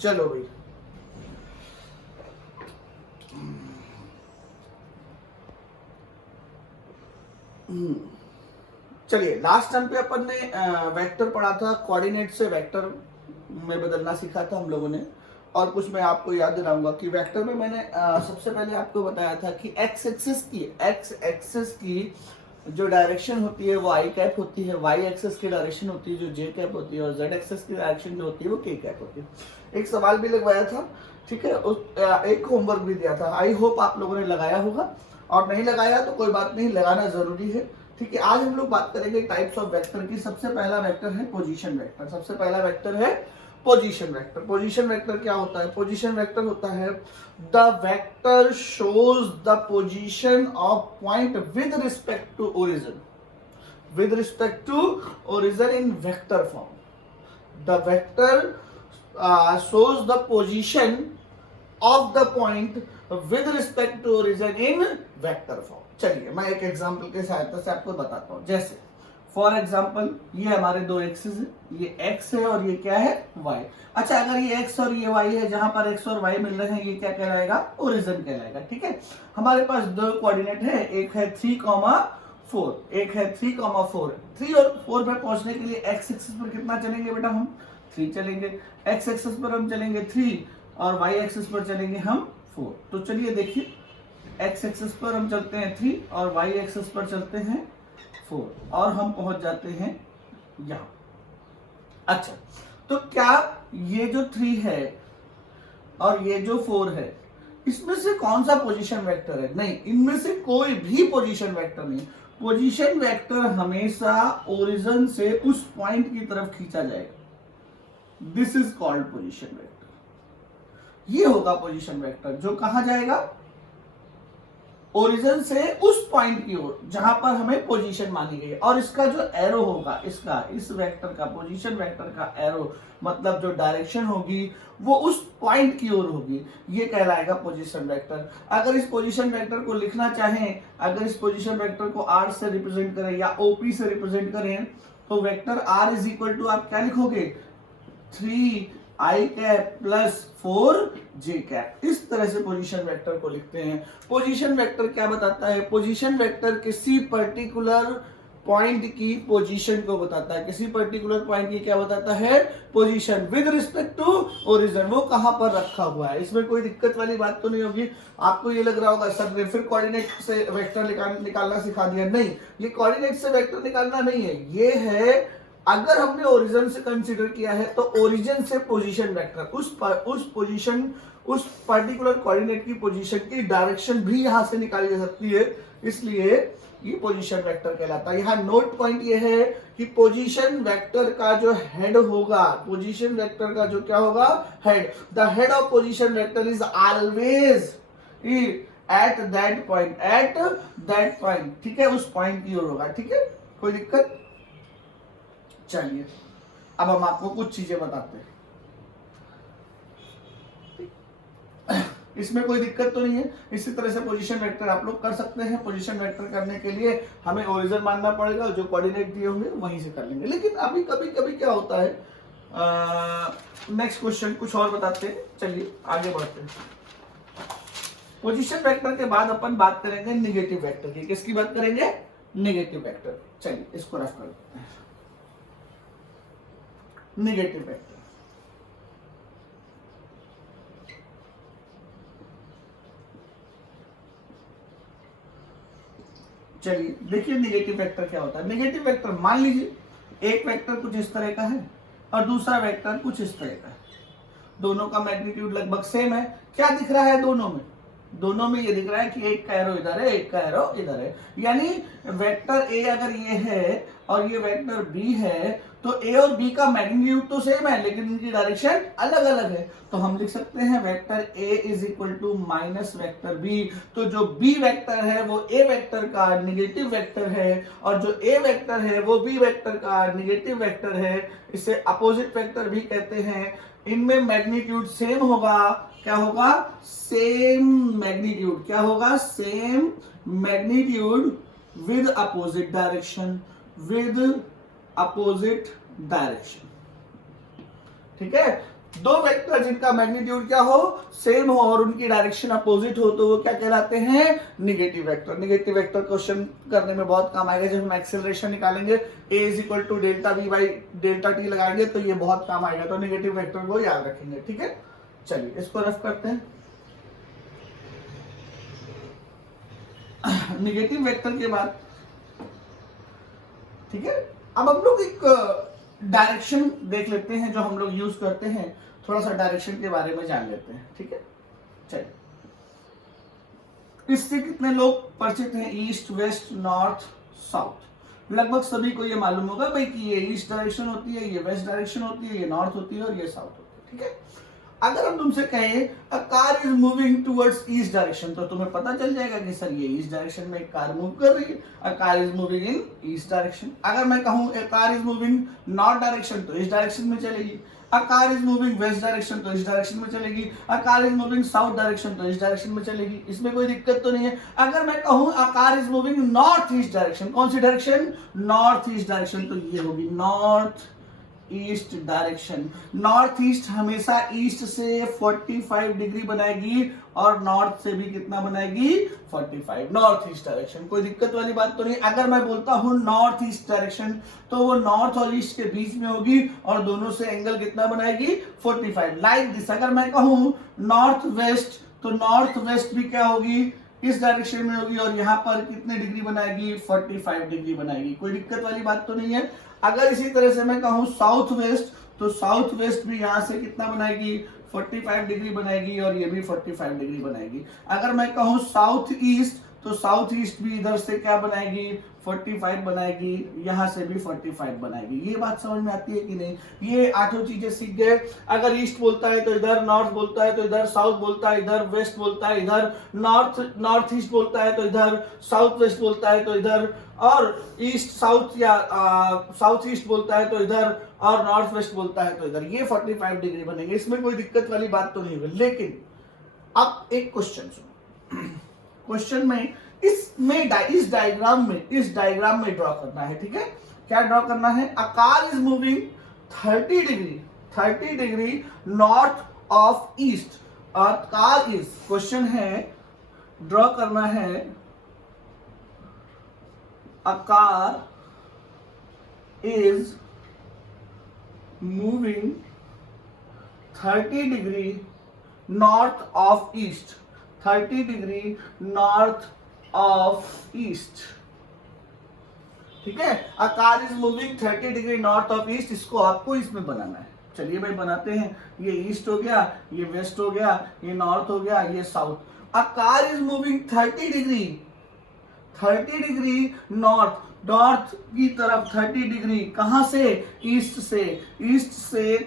चलो भाई, चलिए लास्ट टाइम पे अपन ने वेक्टर पढ़ा था, कोऑर्डिनेट से वेक्टर में बदलना सीखा था हम लोगों ने। और कुछ मैं आपको याद दिलाऊंगा कि वेक्टर में मैंने सबसे पहले आपको बताया था कि एक्स एक्सिस की जो डायरेक्शन होती है वो आई कैप होती है, वाई एक्सिस की डायरेक्शन होती है जो जे कैप होती है, और जेड एक्सिस की डायरेक्शन जो होती है वो के कैप होती है। एक सवाल भी लगवाया था, ठीक है, एक होमवर्क भी दिया था। आई होप आप लोगों ने लगाया होगा, और नहीं लगाया तो कोई बात नहीं, लगाना जरूरी है। ठीक है, आज हम लोग बात करेंगे टाइप्स ऑफ वेक्टर की। सबसे पहला वेक्टर है पोजीशन वेक्टर। सबसे पहला वेक्टर है पोजीशन वेक्टर। पोजीशन वेक्टर क्या होता है? पोजीशन वेक्टर होता है the vector shows the position of point with respect to origin, with respect to origin in vector form. The vector shows the position of the point with respect to origin in vector form। चलिए मैं एक example के सहायता से आपको बताता हूँ। जैसे फॉर एग्जांपल ये हमारे दो एक्सिस है, ये x है और ये क्या है y। अच्छा, अगर ये x और ये y है, जहां पर x और y मिल रहे हैं, ये क्या कहलाएगा? ओरिजिन कहलाएगा। ठीक है, हमारे पास दो कोऑर्डिनेट है, एक है 3,4, एक है 3,4। 3 और 4 पे पहुंचने के लिए x एक्सिस पर कितना चलेंगे बेटा? हम 3 चलेंगे। x एक्सिस पर हम चलेंगे 3 और y एक्सिस पर चलेंगे हम 4। तो चलिए देखिए, x एक्सिस पर हम चलते हैं 3 और y एक्सिस पर चलते हैं 4 और हम पहुंच जाते हैं यहां। अच्छा, तो क्या ये जो 3 है और ये जो 4 है, इसमें से कौन सा पोजीशन वेक्टर है? नहीं, इनमें से कोई भी पोजीशन वेक्टर नहीं। पोजीशन वेक्टर हमेशा ओरिजिन से उस पॉइंट की तरफ खींचा जाएगा। This is called position vector. ये होगा पोजीशन वेक्टर जो कहां जाएगा? ओरिजिन से उस पॉइंट की ओर जहां पर हमें पोजीशन मानी गई। और इसका जो एरो होगा, इसका इस वेक्टर का, पोजीशन वेक्टर का एरो मतलब जो डायरेक्शन होगी वो उस पॉइंट की ओर होगी, ये कहलाएगा पोजीशन वेक्टर। अगर इस पोजीशन वेक्टर को लिखना चाहें, अगर इस पोजीशन वेक्टर को आर से रिप्रेजेंट करें या ओपी से रिप्रेजेंट करें, तो vector R is equal to आप क्या लिखोगे? 3i cap plus 4j cap. इस तरह से पोजीशन वेक्टर को लिखते हैं। पोजीशन वेक्टर क्या बताता है? पोजीशन वेक्टर किसी पर्टिकुलर पॉइंट की पोजीशन को बताता है। किसी पर्टिकुलर पॉइंट की क्या बताता है? Position with respect to origin, वो कहां पर रखा हुआ है। इसमें कोई दिक्कत वाली बात तो नहीं होगी। आपको ये लग रहा होगा सर ने फिर कोऑर्डिनेट से वेक्टर निकालना सिखा दिया। नहीं, ये कोऑर्डिनेट से वेक्टर निकालना नहीं है, ये है अगर हमने ओरिजिन से कंसीडर किया है तो ओरिजिन से पोजीशन वेक्टर, उस पोजीशन, उस पर्टिकुलर कोऑर्डिनेट की पोजीशन की डायरेक्शन भी यहां से निकाली जा सकती है, इसलिए ये पोजीशन वेक्टर कहलाता है। यहाँ नोट पॉइंट ये है कि पोजीशन वेक्टर का जो हेड होगा, पोजीशन वेक्टर का जो क्या होगा? Head. The head of position vector is always at that point, at that point. ठीक है, उस पॉइंट की ओर होगा। ठीक है, कोई दिक्कत? चलिए अब हम आपको कुछ चीजें बताते हैं। इसमें कोई दिक्कत तो नहीं है। इसी तरह से पोजीशन वेक्टर आप लोग कर सकते हैं। पोजीशन वेक्टर करने के लिए हमें ओरिजिन मानना पड़ेगा, जो कोऑर्डिनेट दिए होंगे वहीं से कर लेंगे। लेकिन अभी कभी कभी क्या होता है, नेक्स्ट क्वेश्चन कुछ और बताते हैं। चलिए आगे बढ़ते हैं। पोजीशन वेक्टर के बाद अपन बात करेंगे नेगेटिव वेक्टर की। किसकी बात करेंगे? Negative vector. चलिए इसको रफ कर देते हैं। नेगेटिव वेक्टर, चलिए देखिए नेगेटिव वेक्टर क्या होता है। नेगेटिव वेक्टर, मान लीजिए एक वेक्टर कुछ इस तरह का है और दूसरा वेक्टर कुछ इस तरह का है। दोनों का मैग्नीट्यूड लगभग सेम है। क्या दिख रहा है दोनों में? दोनों में ये दिख रहा है कि एक का एरो इधर है, एक का एरो इधर है। यानी वेक्टर ए अगर ये है और ये वेक्टर बी है, तो ए और बी का मैग्नीट्यूड तो सेम है लेकिन इनकी डायरेक्शन अलग अलग है। तो हम लिख सकते हैं vector A is equal to minus vector B. तो जो बी वेक्टर है वो ए वेक्टर का नेगेटिव वेक्टर है, और जो ए वेक्टर है वो बी वेक्टर का नेगेटिव वेक्टर है। इसे अपोजिट वेक्टर भी कहते हैं। इनमें मैग्नीट्यूड सेम होगा। क्या होगा? Same magnitude. क्या होगा? Same magnitude with opposite direction, with opposite direction. ठीक है, दो वेक्टर जिनका मैग्नीट्यूड क्या हो, सेम हो और उनकी डायरेक्शन अपोजिट हो तो वो क्या कहलाते हैं, negative vector. Negative vector question करने में बहुत काम आएगा जब हम एक्सेलरेशन निकालेंगे, a is equal to delta v by delta t लगाएंगे तो ये बहुत काम आएगा, तो निगेटिव वेक्टर को याद रखेंगे। ठीक है, चलिए इसको रफ करते हैं। निगेटिव वेक्टर के बाद, ठीक है, अब हम लोग एक डायरेक्शन देख लेते हैं जो हम लोग यूज करते हैं, थोड़ा सा डायरेक्शन के बारे में जान लेते हैं। ठीक है, चलिए, इससे कितने लोग परिचित हैं, ईस्ट, वेस्ट, नॉर्थ, साउथ। लगभग सभी को ये मालूम होगा भाई कि ये ईस्ट डायरेक्शन होती है, ये वेस्ट डायरेक्शन होती है, ये नॉर्थ होती है और ये साउथ होती है। ठीक है, अगर हम तुमसे कहें अ car is moving towards east direction तो तुम्हें पता चल जाएगा कि सर ये ईस्ट डायरेक्शन में एक कार मूव कर रही है, a car is moving in east direction. अगर मैं कहूं अ car is moving north direction तो इस डायरेक्शन में चलेगी, अ car is moving west direction तो इस डायरेक्शन में चलेगी, अ car is moving south direction तो इस डायरेक्शन में चलेगी, इसमें कोई दिक्कत तो नहीं है। अगर मैं कहूं अ car is moving north east direction, कौन सी डायरेक्शन, नॉर्थ ईस्ट डायरेक्शन, तो ये होगी north east direction. North east हमेशा ईस्ट से 45 डिग्री बनाएगी और नॉर्थ से भी कितना बनाएगी, 45, नॉर्थ ईस्ट डायरेक्शन। कोई दिक्कत वाली बात तो नहीं। अगर मैं बोलता हूं नॉर्थ ईस्ट डायरेक्शन तो वो नॉर्थ और ईस्ट के बीच में होगी और दोनों से एंगल कितना बनाएगी, 45, लाइक दिस। अगर मैं कहूं नॉर्थ वेस्ट तो नॉर्थ वेस्ट भी क्या होगी, इस डायरेक्शन में होगी और यहाँ पर कितने डिग्री बनाएगी, 45 डिग्री बनाएगी। कोई दिक्कत वाली बात तो नहीं है। अगर इसी तरह से मैं कहूं साउथ वेस्ट तो साउथ वेस्ट भी यहां से कितना बनाएगी, 45 डिग्री बनाएगी और ये भी 45 डिग्री बनाएगी। अगर मैं कहूं साउथ ईस्ट तो साउथ ईस्ट भी इधर से क्या बनाएगी, 45 बनाएगी, यहां से भी 45 बनाएगी। ये बात समझ में आती है कि नहीं, ये आठों चीजें सीख गए। अगर ईस्ट बोलता है तो इधर, नॉर्थ बोलता है तो इधर, साउथ बोलता है इधर, वेस्ट बोलता है इधर, नॉर्थ ईस्ट बोलता है तो इधर, साउथ वेस्ट बोलता है तो इधर, और ईस्ट साउथ या साउथ ईस्ट बोलता है तो इधर और नॉर्थ वेस्ट बोलता है तो इधर, ये 45 डिग्री बनेंगे। इसमें कोई दिक्कत वाली बात तो नहीं होगी। लेकिन अब एक क्वेश्चन सुनो, क्वेश्चन में इस डायग्राम में ड्रॉ करना है। ठीक है, क्या ड्रॉ करना है, a car is moving 30 degree north of east. Car is, question है, ड्रॉ करना है, a car is moving 30 degree north of east, 30 degree north of east. ठीक है, a car is moving 30 degree north of east, इसको आपको इसमें बनाना है। चलिए भाई बनाते हैं। ये ईस्ट हो गया, ये वेस्ट हो गया, ये नॉर्थ हो गया, ये south. A car is moving 30 degree north की तरफ, 30 डिग्री कहां से, ईस्ट से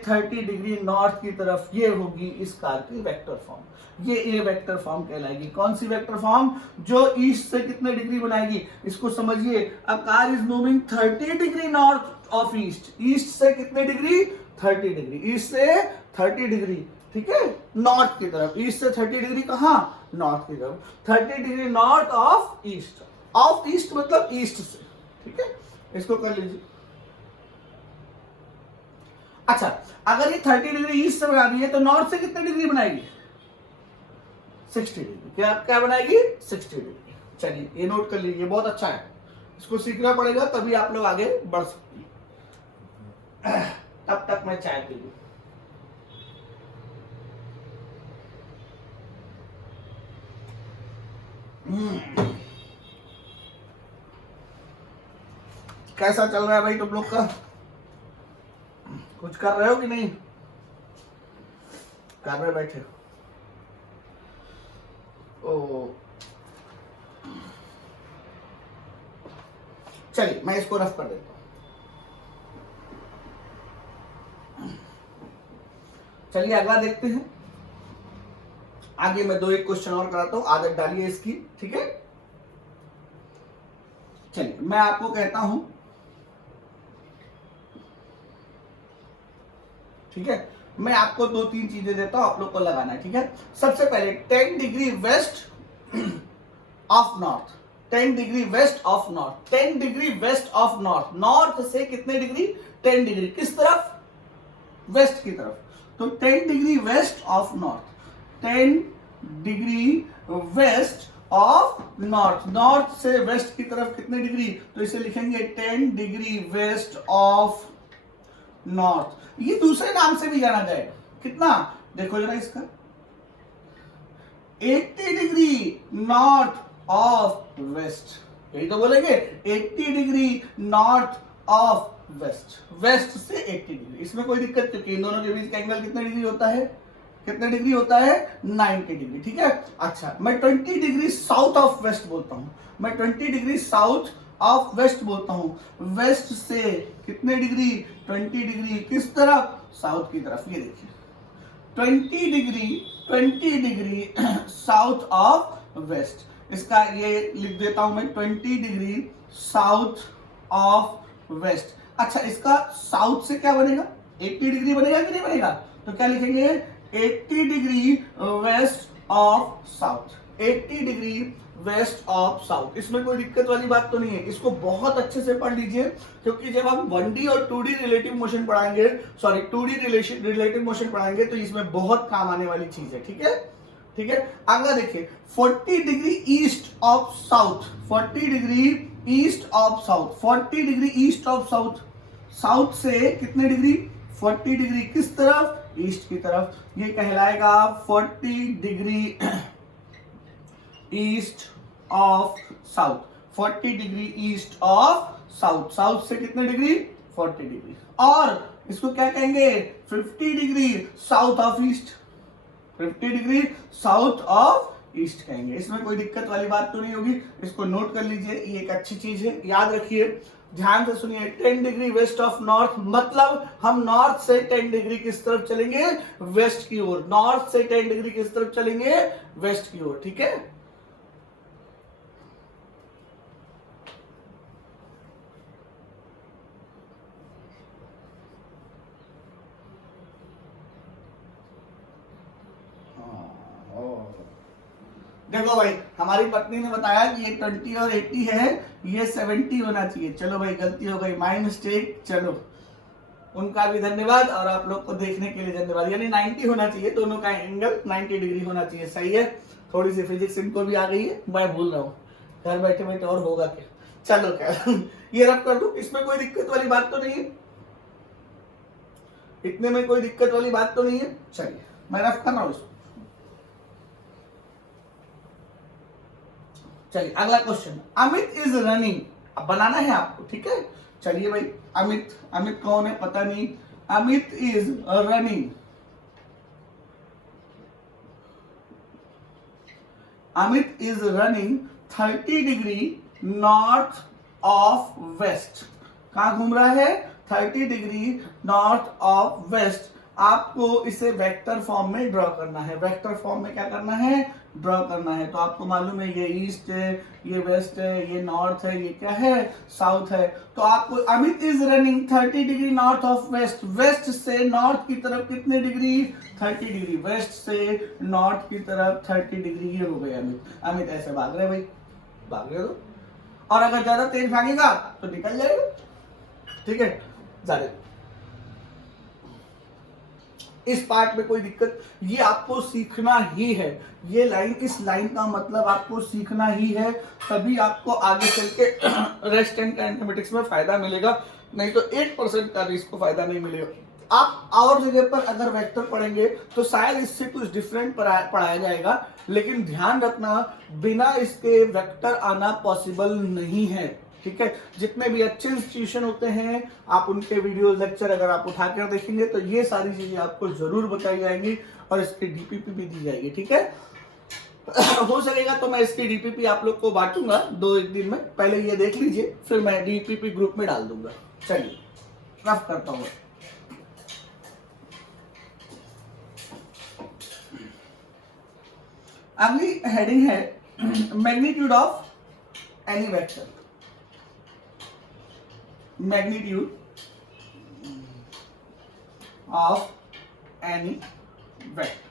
30 डिग्री नॉर्थ की तरफ। ये होगी इस कार की वेक्टर फॉर्म, ये ए वेक्टर फॉर्म कहलाएगी। कौन सी वेक्टर फॉर्म, जो ईस्ट से कितने डिग्री बनाएगी, इसको समझिए। A car is moving 30 degree north of east, east से कितने डिग्री, 30 डिग्री, ईस्ट से 30 डिग्री, ठीक है, नॉर्थ की तरफ। ईस्ट से 30 डिग्री कहां, नॉर्थ की तरफ, 30 degree north of east. Of east मतलब ईस्ट से, ठीक है, इसको कर लीजिए। अच्छा, अगर ये 30 डिग्री ईस्ट से बना रही है तो नॉर्थ से कितने डिग्री बनाएगी, 60 डिग्री। क्या बनाएगी, 60 डिग्री। चलिए ये नोट कर लीजिए, बहुत अच्छा है, इसको सीखना पड़ेगा तभी आप लोग आगे बढ़ सकते हैं। तब तक मैं चाय पी लूं। कैसा चल रहा है भाई तुम लोग का, कुछ कर रहे हो कि नहीं, कर रहे बैठे ओ। चलिए मैं इसको रफ कर देता हूं। चलिए अगला देखते हैं। आगे मैं 2-1 क्वेश्चन और कराता हूं, आदत डालिए इसकी, ठीक है। चलिए मैं आपको कहता हूं, ठीक है, मैं आपको 2-3 चीजें देता हूं, आप लोग को लगाना है, ठीक है। सबसे पहले 10 degree west of north, 10 degree west of north, 10 degree west of north. North से कितने डिग्री, 10 डिग्री, किस तरफ, वेस्ट की तरफ। तो 10 degree west of north, 10 degree west of north, north से वेस्ट की तरफ कितने डिग्री, तो इसे लिखेंगे 10 डिग्री वेस्ट ऑफ नॉर्थ। ये दूसरे नाम से भी जाना जाएगा, कितना देखो जरा इसका, 80 डिग्री नॉर्थ ऑफ वेस्ट, यही तो बोलेंगे 80 degree north of west, west से 80 डिग्री। इसमें कोई दिक्कत क्योंकि इन दोनों के बीच का एंगल कितने डिग्री होता है, कितने डिग्री होता है 90 डिग्री, ठीक है। अच्छा मैं 20 डिग्री साउथ ऑफ वेस्ट बोलता हूं, मैं 20 डिग्री साउथ ऑफ वेस्ट बोलता हूं, वेस्ट से कितने डिग्री 20 डिग्री किस तरफ, साउथ की तरफ। ये देखिए 20 डिग्री साउथ ऑफ वेस्ट, इसका ये लिख देता हूं मैं 20 डिग्री साउथ ऑफ वेस्ट। अच्छा इसका साउथ से क्या बनेगा, 80 डिग्री बनेगा कि नहीं बनेगा, तो क्या लिखेंगे 80 degree west of south, 80 degree west of south. इसमें कोई दिक्कत वाली बात तो नहीं है, इसको बहुत अच्छे से पढ़ लीजिए क्योंकि जब हम 1D और 2D रिलेटिव मोशन पढ़ाएंगे, सॉरी 2D रिलेटिव मोशन पढ़ाएंगे तो इसमें बहुत काम आने वाली चीज है, ठीक है ठीक है। अगला देखिए 40 degree east of south, 40 degree east of south, 40 degree east of south, south से कितने डिग्री 40 डिग्री किस तरफ, ईस्ट की तरफ, ये कहलाएगा 40 degree east of south, 40 degree east of south, south से कितने डिग्री 40 डिग्री। और इसको क्या कहेंगे 50 degree south of east, 50 degree south of east कहेंगे। इसमें कोई दिक्कत वाली बात तो नहीं होगी, इसको नोट कर लीजिए, ये एक अच्छी चीज है, याद रखिए, ध्यान से सुनिए। 10 डिग्री वेस्ट ऑफ नॉर्थ मतलब हम नॉर्थ से 10 डिग्री किस तरफ चलेंगे, वेस्ट की ओर, नॉर्थ से 10 डिग्री किस तरफ चलेंगे, वेस्ट की ओर, ठीक है। देखो भाई हमारी पत्नी ने बताया कि ये 20 और 80 है, ये 70 होना चाहिए। चलो भाई गलती हो गई, माय मिस्टेक, चलो उनका भी धन्यवाद और आप लोग को देखने के लिए धन्यवाद। यानी 90 होना चाहिए, दोनों का एंगल 90 डिग्री होना चाहिए, सही है। थोड़ी सी फिजिक्स इनको भी आ गई है, मैं भूल रहा हूँ, घर बैठे बैठे और होगा क्या। चलो क्या ये रब कर दो, इसमें कोई दिक्कत वाली बात तो नहीं है, इतने में कोई दिक्कत वाली बात तो नहीं है। चलिए मैं रफ कर रहा हूँ इसको। चलिए अगला क्वेश्चन, अमित इज रनिंग, अब बनाना है आपको, ठीक है। चलिए भाई अमित, अमित कौन है पता नहीं, Amit is running, Amit is running 30 degree north of west, कहां घूम रहा है 30 डिग्री नॉर्थ ऑफ वेस्ट। आपको इसे वेक्टर फॉर्म में ड्रॉ करना है, वेक्टर फॉर्म में क्या करना है, ड्रॉ करना है। तो आपको मालूम है ये ईस्ट है, ये वेस्ट है, ये नॉर्थ है, ये क्या है साउथ है। तो आपको Amit is running 30 degree north of west, west से नॉर्थ की तरफ कितने डिग्री 30 डिग्री, वेस्ट से नॉर्थ की तरफ 30 डिग्री, ये हो गया अमित। अमित ऐसे भाग रहे भाई, भाग रहे हो, और अगर ज्यादा तेज भागेगा तो निकल जाएगा, ठीक है। ज्यादा इस पार्ट में कोई दिक्कत, ये आपको सीखना ही है, ये लाइन, इस लाइन का मतलब आपको सीखना ही है, तभी आपको आगे चल के रेस्ट एंड काइनेमेटिक्स में फायदा मिलेगा, नहीं तो 8% का भी इसको फायदा नहीं मिलेगा। आप और जगह पर अगर वेक्टर पढ़ेंगे तो शायद इससे कुछ डिफरेंट पढ़ाया जाएगा, लेकिन ध्यान रखना बिना इसके वेक्टर आना पॉसिबल नहीं है, ठीक है। जितने भी अच्छे इंस्टीट्यूशन होते हैं आप उनके वीडियो लेक्चर अगर आप उठाकर देखेंगे तो ये सारी चीजें आपको जरूर बताई जाएंगी और इसकी डीपीपी भी दी जाएगी, ठीक है। हो सकेगा तो मैं इसकी डीपीपी आप लोग को बांटूंगा 2-1 दिन में, पहले ये देख लीजिए फिर मैं डीपीपी ग्रुप में डाल दूंगा। चलिए रफ करता हूँ। अगली हेडिंग है magnitude of any vector, magnitude of any vector।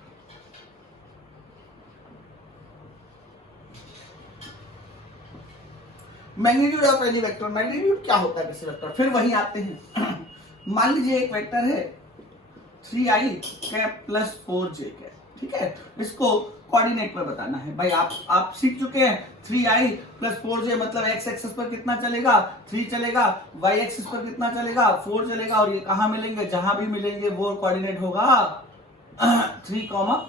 Magnitude of any vector, magnitude क्या होता है किसी वेक्टर, फिर वहीं आते हैं। मान लीजिए एक वेक्टर है 3i cap plus 4j cap, ठीक है। इसको कोऑर्डिनेट पर बताना है भाई। आप सीख चुके हैं 3i प्लस 4j मतलब x एक्सिस पर कितना चलेगा 3 चलेगा, y एक्सिस पर कितना चलेगा 4 चलेगा, और ये कहां मिलेंगे, जहां भी मिलेंगे वो कोऑर्डिनेट होगा 3,4,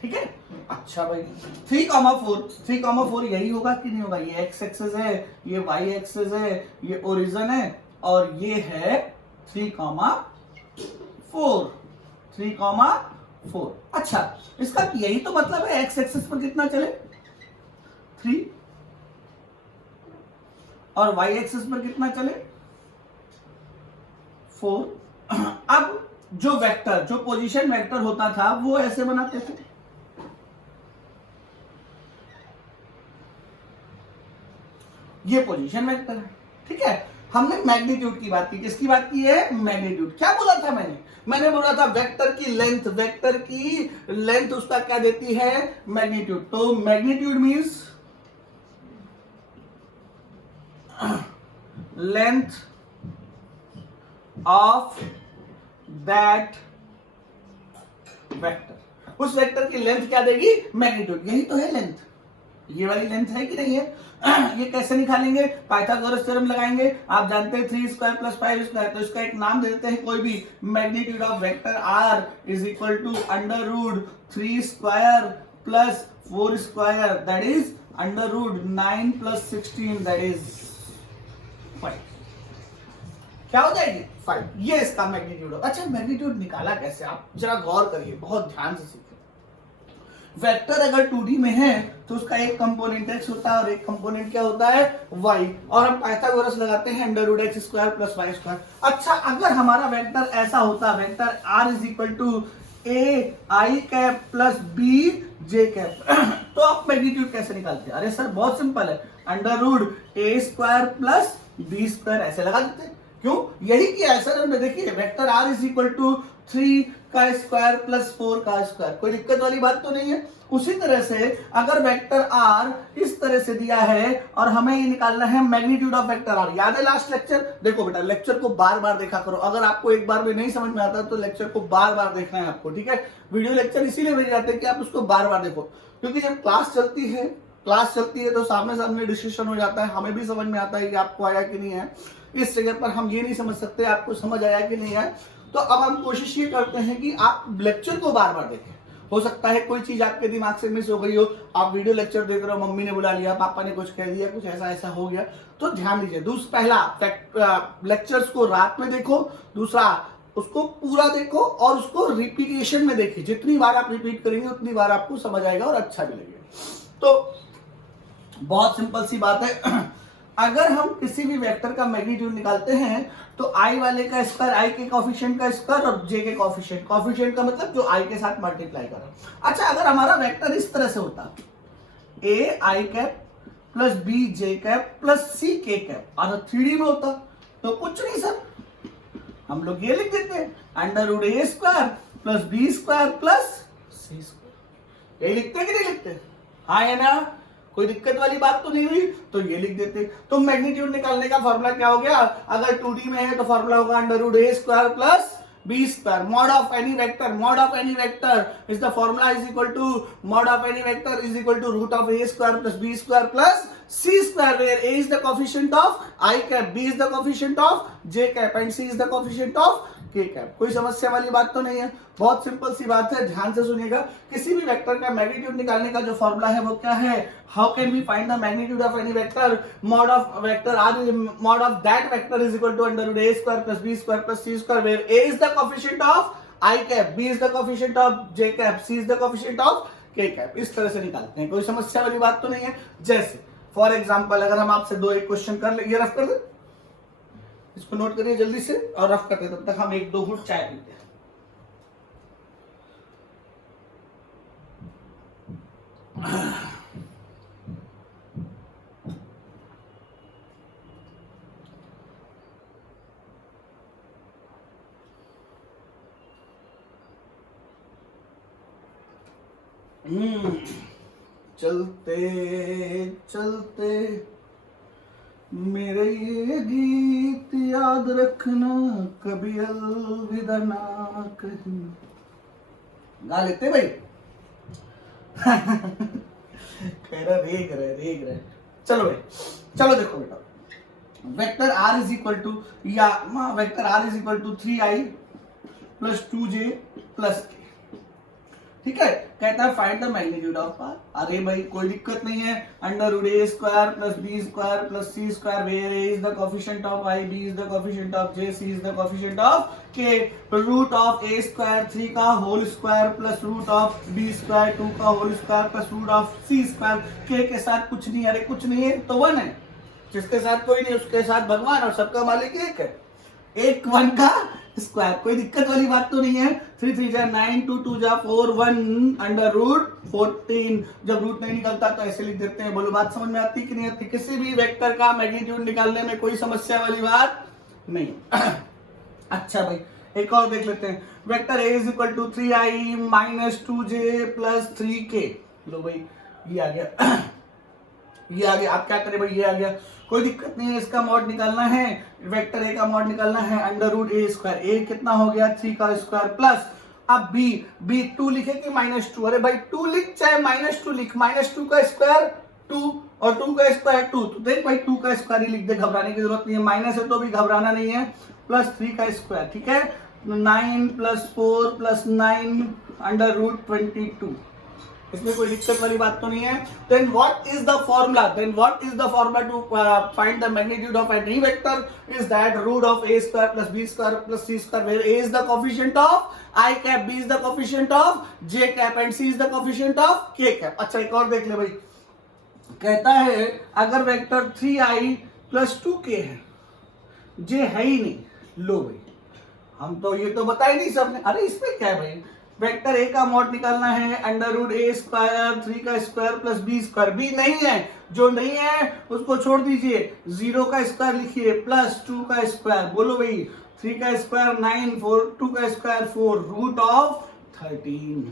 ठीक है। अच्छा भाई 3,4 यही होगा कि नहीं होगा, ये x एक्सिस है, ये y एक्सिस है, ये ओरिजिन है, और ये है 3,4। अच्छा, इसका यही तो मतलब है x एक्सिस पर कितना चले 3 और y एक्सिस पर कितना चले 4। अब जो वेक्टर, जो पोजीशन वेक्टर होता था वो ऐसे बनाते थे, ये पोजीशन वेक्टर है, ठीक है। हमने मैग्नीट्यूड की बात की, किसकी बात की है, मैग्नीट्यूड। क्या बोला था मैंने बोला था वेक्टर की लेंथ उसका क्या देती है, मैग्नीट्यूड। तो magnitude means length of that vector, उस वेक्टर की लेंथ क्या देगी, मैग्नीट्यूड। यही तो है लेंथ, ये वाली लेंथ है कि नहीं है। ये कैसे निकालेंगे, पाइथागोरस थ्योरम लगाएंगे। आप जानते हैं 3 स्क्वायर प्लस 5 स्क्वायर, तो इसका एक नाम दे देते हैं कोई भी। Magnitude of vector r is equal to under root 3 square plus 4 square, that is under root 9 plus 16, that is 5। क्या हो जाएगी 5, ये इसका मैग्नीट्यूड। अच्छा, मैग्नीट्यूड निकाला कैसे, आप जरा गौर करिए, बहुत ध्यान से सीखिए। वेक्टर अगर 2D में है तो उसका एक कंपोनेंट x होता है और एक कंपोनेंट क्या होता है y, और हम पाइथागोरस लगाते हैं under root x square plus y square. अच्छा, अगर हमारा वेक्टर ऐसा होता, vector r is equal to a i cap plus b j cap, तो आप मैग्नीट्यूड कैसे निकालते हैं। अरे सर बहुत सिंपल है, under root a square plus b square ऐसे लगा देते हैं। क्यों, यही किया है सर हमने। देखिए vector r is equal to 3 का स्क्वायर प्लस 4 का स्क्वायर, कोई दिक्कत वाली बात तो नहीं है। उसी तरह से अगर वेक्टर r इस तरह से दिया है और हमें ये निकालना है मैग्नीट्यूड ऑफ वेक्टर r, याद है लास्ट लेक्चर। देखो बेटा, लेक्चर को बार बार देखा करो, अगर आपको एक बार में नहीं समझ में आता तो लेक्चर को बार बार देखना है आपको, ठीक है। वीडियो लेक्चर इसीलिए भेजे जाते हैं कि आप उसको बार बार देखो, क्योंकि जब क्लास चलती है तो सामने सामने डिस्कशन हो जाता है, हमें भी समझ में आता है कि आपको आया कि नहीं है। इस जगह पर हम ये नहीं समझ सकते आपको समझ आया कि नहीं है। तो अब हम कोशिश ये करते हैं कि आप लेक्चर को बार बार देखें। हो सकता है कोई चीज आपके दिमाग से मिस हो गई हो, आप वीडियो लेक्चर देख रहे हो, मम्मी ने बुला लिया, पापा ने कुछ कह दिया, कुछ ऐसा ऐसा हो गया, तो ध्यान दीजिए। पहला लेक्चर्स को रात में देखो, दूसरा उसको पूरा देखो और उसको रिपीटेशन में देखिए। जितनी बार आप रिपीट करेंगे उतनी बार आपको समझ आएगा और अच्छा भी लगेगा। तो बहुत सिंपल सी बात है, अगर हम किसी भी वेक्टर का मैग्नीट्यूड निकालते हैं तो i वाले का स्क्वायर, i के कोफिशिएंट का स्क्वायर और j के कोफिशिएंट का मतलब जो i के साथ मल्टीप्लाई कर रहा है। अच्छा, अगर हमारा वेक्टर इस तरह से होता a i cap plus b j cap plus c k cap और 3D में होता तो कुछ नहीं सर, हम लोग ये लिख देते हैं under root a square plus b square plus c square. यही लिखते हैं कि नहीं लिखते, हाँ है ना, कोई दिक्कत वाली बात तो नहीं हुई, तो ये लिख देते। तो मैग्नीट्यूड निकालने का फॉर्मूला क्या हो गया, अगर 2D में है तो फॉर्मूला होगा under root a square plus b square. Mod of any vector is the formula is equal to mod of any vector is equal to root of a square plus b square plus c square, where a is the coefficient of I cap, b is the coefficient of j cap and c is the coefficient of k cap। कोई समस्या वाली बात तो नहीं है, बहुत simple सी बात है, ध्यान से सुनिएगा। किसी भी वेक्टर का मैग्नीट्यूड निकालने का जो फॉर्मूला है वो क्या है, how can we find the magnitude of any vector, mod of vector r, mod of that vector is equal to under root a square plus b square plus c square, where a is the coefficient of I cap, b is the coefficient of j cap, c is the coefficient of k cap। इस तरह से निकालते हैं, कोई समस्या वाली बात तो नहीं है। जैसे फॉर एग्जाम्पल अगर हम आपसे दो एक क्वेश्चन कर ले, ये रफ कर दे, इसको नोट करिए जल्दी से और रफ करते, तब तक हम एक दो घूंट चाय पीते हैं। चलते चलते मेरे ये गीत याद रखना, कभी अलविदा ना कहीं। गा लेते भाई। कह रहा रेग रहे। चलो भाई, चलो देखो बेटा, vector r is equal to, या vector r is equal to 3i plus 2j plus k, ठीक है। कहता है find the magnitude of r। अरे भाई कोई दिक्कत नहीं है, under root a square plus b square plus c square, where a is the coefficient of i, b is the coefficient of j, c is the coefficient of k। Root of a square 3 का whole square plus root of b square 2 का whole square plus root of c square, k के साथ कुछ नहीं, अरे कुछ नहीं है तो 1 है, जिसके साथ कोई नहीं उसके साथ भगवान, और सबका मालिक एक है, एक 1 का स्क्वायर, कोई दिक्कत वाली बात तो नहीं है। 3 3 जा 9, 2 2 जा 4, 1 अंडर रूट 14। जब रूट नहीं निकलता तो ऐसे लिख देते हैं। बोलो बात समझ में आती कि नहीं आती? किसी भी वेक्टर का मैग्नीट्यूड निकालने में कोई समस्या वाली बात नहीं। अच्छा भाई एक और देख लेते हैं, vector a is equal to 3i minus 2j plus 3k। लो भाई ये आ गया, ये आ गया। आप क्या करें भाई, ये आ गया, कोई दिक्कत नहीं है, इसका मॉड निकालना है, वेक्टर a का मॉड निकालना है, under root a square, a कितना हो गया 3 का स्क्वायर प्लस, अब b 2 लिखे कि माइनस 2, अरे भाई 2 लिख चाहे माइनस 2 लिख, माइनस 2 का स्क्वायर 2 और 2 का स्क्वायर 2, तो देख भाई 2 का स्क्वायर ही लिख दे, घबराने की जरूरत नहीं है, माइनस है तो भी घबराना नहीं है, प्लस 3 का स्क्वायर, ठीक है, 9 प्लस 4 प्लस 9 अंडर रूट 22, इसमें कोई दिक्कत वाली बात तो नहीं है। Then what is the formula? Then what is the formula to find the magnitude of any vector? Is that root of a square plus b square plus c square, where a is the coefficient of I cap, b is the coefficient of j cap and c is the coefficient of k cap। अच्छा एक और देख ले भाई, कहता है अगर vector 3i plus 2k है, j है ही नहीं, लो भाई हम तो ये तो बता ही नहीं सबने, अरे इसमें क्या है भाई, वेक्टर a का मॉड निकालना है, अंडर रूट a स्क्वायर 3 का square plus b square, b नहीं है, जो नहीं है उसको छोड़ दीजिए, 0 का स्क्वायर लिखिए प्लस 2 का स्क्वायर, बोलो भाई 3 का स्क्वायर 9, 4 2 का स्क्वायर 4, रूट ऑफ 13।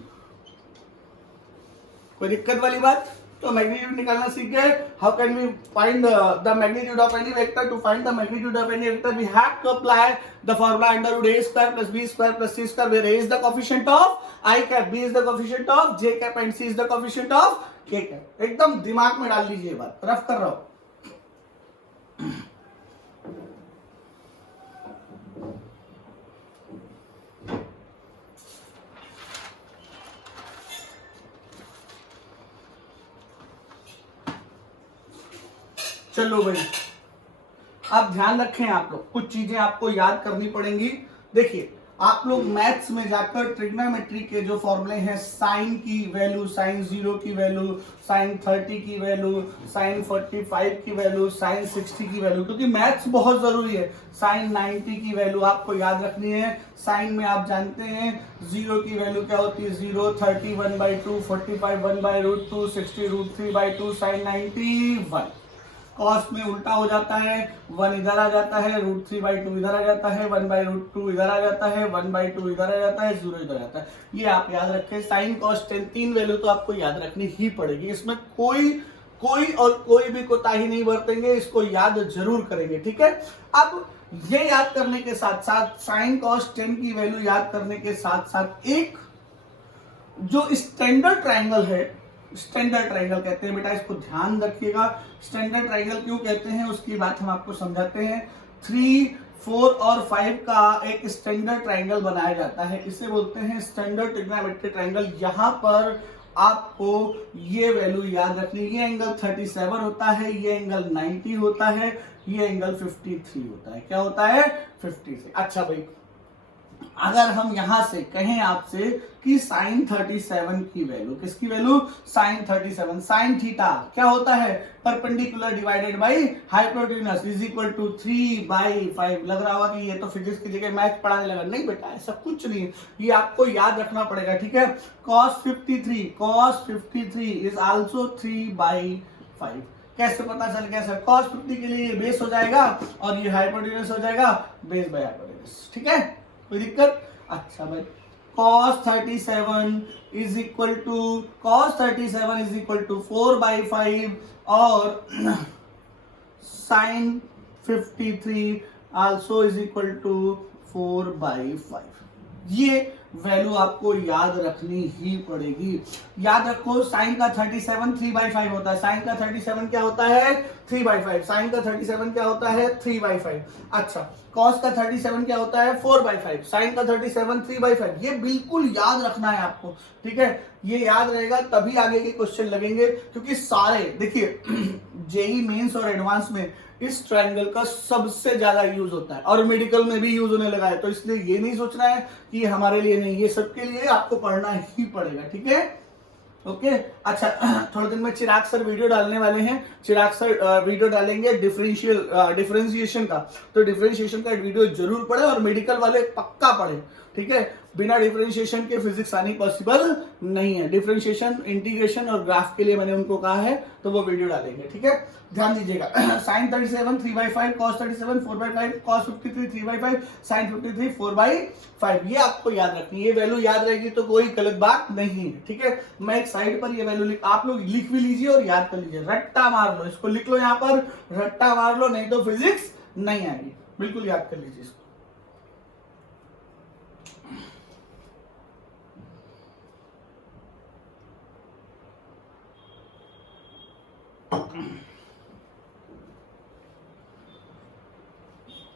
कोई दिक्कत वाली बात? तो मैग्नीट्यूड निकालना सीख गए। How can we find the magnitude of any vector? To find the magnitude of any vector we have to apply the formula under root a square plus b square plus c square, where a is the coefficient of i cap, b is the coefficient of j cap and c is the coefficient of k cap. एकदम दिमाग में डाल लीजिए बात, rough कर रहा हूं। चलो भाई अब ध्यान रखें, आप लोग कुछ चीजें आपको याद करनी पड़ेंगी। देखिए आप लोग मैथ्स में जाकर ट्रिग्नोमेट्री के जो फॉर्मूले हैं, साइन की वैल्यू, साइन 0 की वैल्यू, साइन 30 की वैल्यू, साइन 45 की वैल्यू, साइन 60 की वैल्यू, क्योंकि मैथ्स बहुत जरूरी है, साइन 90 की वैल्यू आपको याद रखनी है। साइन में आप जानते हैं 0 की वैल्यू क्या होती है, 0, 30 1/2, 45 1/√2, 60 √3/2, साइन 90 1। कॉस में उल्टा हो जाता है, 1 इधर आ जाता है, √3/2 इधर आ जाता है, 1/√2 इधर आ जाता है, 1/2 इधर आ जाता है, 0 इधर आ जाता है। ये आप याद रखें, साइन कॉस टेन, 3 वैल्यू तो आपको याद रखनी ही पड़ेगी, इसमें कोई भी कोताही नहीं बरतेंगे, इसको याद जरूर करेंगे, ठीक है। अब ये याद करने के साथ साथ, साइन कॉस 10 की वैल्यू याद करने के साथ साथ, एक जो स्टैंडर्ड ट्रायंगल है, स्टैंडर्ड ट्रायंगल कहते हैं बेटा, इसको ध्यान रखिएगा। स्टैंडर्ड ट्रायंगल क्यों कहते हैं उसकी बात हम आपको समझाते हैं। 3, 4 और 5 का एक स्टैंडर्ड ट्रायंगल बनाया जाता है, इसे बोलते हैं स्टैंडर्ड ट्रिग्नोमेट्रिक ट्रायंगल। यहाँ पर आपको ये वैल्यू याद रखनी, ये एंगल 37 होता है, ये एंगल 90 होता है, ये एंगल 53 होता है। क्या होता है? 53। अच्छा भाई अगर हम यहां से कहें आपसे कि साइन 37 की वैल्यू, किसकी वैल्यू? साइन 37, साइन थीटा क्या होता है? Perpendicular divided by hypotenuse is equal to 3/5। लग रहा होगा कि ये तो फिजिक्स की जगह मैथ पढ़ाने लगा, नहीं बेटा ऐसा कुछ नहीं, ये आपको याद रखना पड़ेगा, ठीक है। cos 53 is also 3/5। कैसे पता चल गया सर? cos 50 के लिए ये बेस हो जाएगा और ये हाइपोटेन्यूज हो जाएगा, बेस बाय हाइपोटेन्यूज, ठीक है, कोई दिक्कत? अच्छा भाई cos 37 इज इक्वल टू 4/5 और sine 53 also is equal to 4/5। ये वैल्यू आपको याद रखनी ही पड़ेगी। याद रखो साइन का 37 3/5 होता है। साइन का 37 क्या होता है? 3/5। साइन का 37 क्या होता है? 3/5। अच्छा, कॉस का 37 क्या होता है? 4/5। साइन का 37 3/5। ये बिल्कुल याद रखना है आपको, ठीक है? ये याद रहेगा तभी आगे के क्वेश्चन लगेंगे, क्योंकि सारे देखिए जेई मेंस और एडवांस में इस ट्रायंगल का सबसे ज्यादा यूज होता है और मेडिकल में भी यूज होने लगा है। तो इसलिए ये नहीं सोचना है कि ये हमारे लिए नहीं, ये सबके लिए आपको पढ़ना ही पड़ेगा, ठीक है? ओके अच्छा, थोड़े दिन में चिराग सर वीडियो डालने वाले हैं। चिराग सर वीडियो डालेंगे डिफरेंशिएशन का, तो डिफरेंशिएशन का वीडियो जरूर पढ़े और मेडिकल वाले पक्का पढ़े, ठीक है? बिना डिफरेंशिएशन के फिजिक्स आनी पॉसिबल नहीं है। डिफरेंशिएशन, इंटीग्रेशन और ग्राफ के लिए मैंने उनको कहा है, तो वो वीडियो डालेंगे, ठीक है? ध्यान दीजिएगा। Sine 37 3/5, cos 37 4/5, cos 53 3/5, sin 53 4/5। ये आपको याद रखनी है। ये वैल्यू याद रहेगी तो कोई गलत बात नहीं है, ठीक है? मैं एक साइड पर ये वैल्यू आप लोग लिख भी लीजिए और याद कर लीजिए। रट्टा मार लो, इसको लिख लो, यहाँ पर रट्टा मार लो, नहीं तो फिजिक्स नहीं आएगी। बिल्कुल याद कर लीजिए इसको।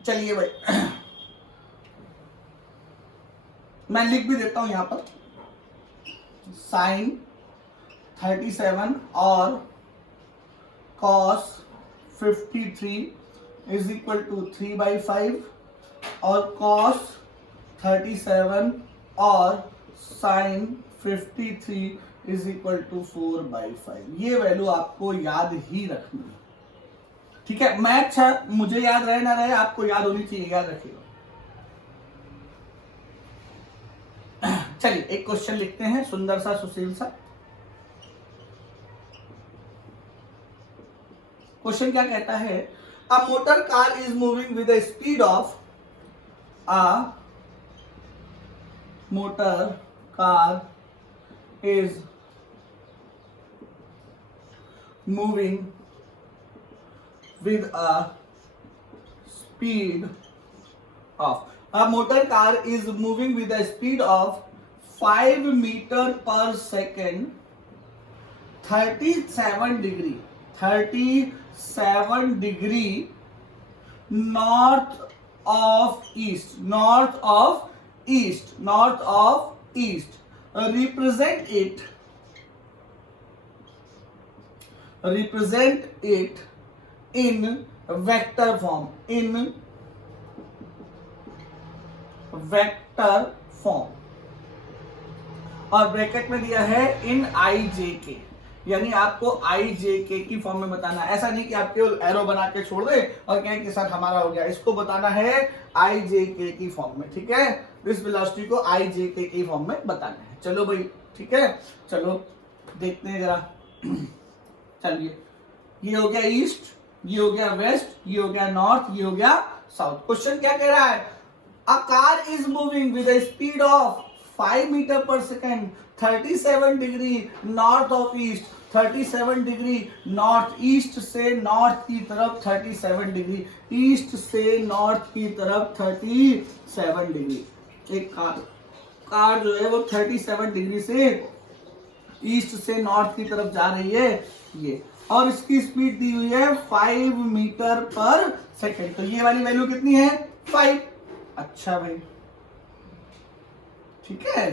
चलिए भाई, मैं लिख भी देता हूं यहां पर। साइन 37 और कॉस 53 इज इक्वल टू 3/5 और कॉस 37 और साइन 53 इज इक्वल टू 4/5। ये वैल्यू आपको याद ही रखनी है, ठीक है? मैं अच्छा, मुझे याद रहे ना रहे, आपको याद होनी चाहिए, याद रखिएगा। चलिए एक क्वेश्चन लिखते हैं, सुंदर सा, सुशील सा। क्वेश्चन क्या कहता है? A motor car is moving with the speed of motor car is moving with a speed of 5 meter per second 37 degree north of east. Represent it in vector form, और bracket में दिया है इन IJK, यानी आपको IJK की form में बताना है। ऐसा नहीं कि आप केवल एरो बना के छोड़ दे और कहें कि सर हमारा हो गया, इसको बताना है IJK की फॉर्म में, ठीक है? इस वेलोसिटी को IJK की फॉर्म में बताना है। चलो भाई, ठीक है? चलो देखते हैं जरा। चलिए, ये हो गया ईस्ट, ये हो गया वेस्ट, ये हो गया नॉर्थ, ये हो गया साउथ। क्वेश्चन क्या कह रहा है? A car is moving with a speed of 5 metre per second 37 degree north of east, 37 degree north, east से नॉर्थ की तरफ 37 डिग्री, ईस्ट से नॉर्थ की तरफ 37 डिग्री। एक कार जो है वो 37 डिग्री से ईस्ट से नॉर्थ की तरफ जा रही है, ये, और इसकी स्पीड दी हुई है 5 मीटर पर सेकेंड। तो ये वाली वैल्यू कितनी है? 5। अच्छा भाई, ठीक है?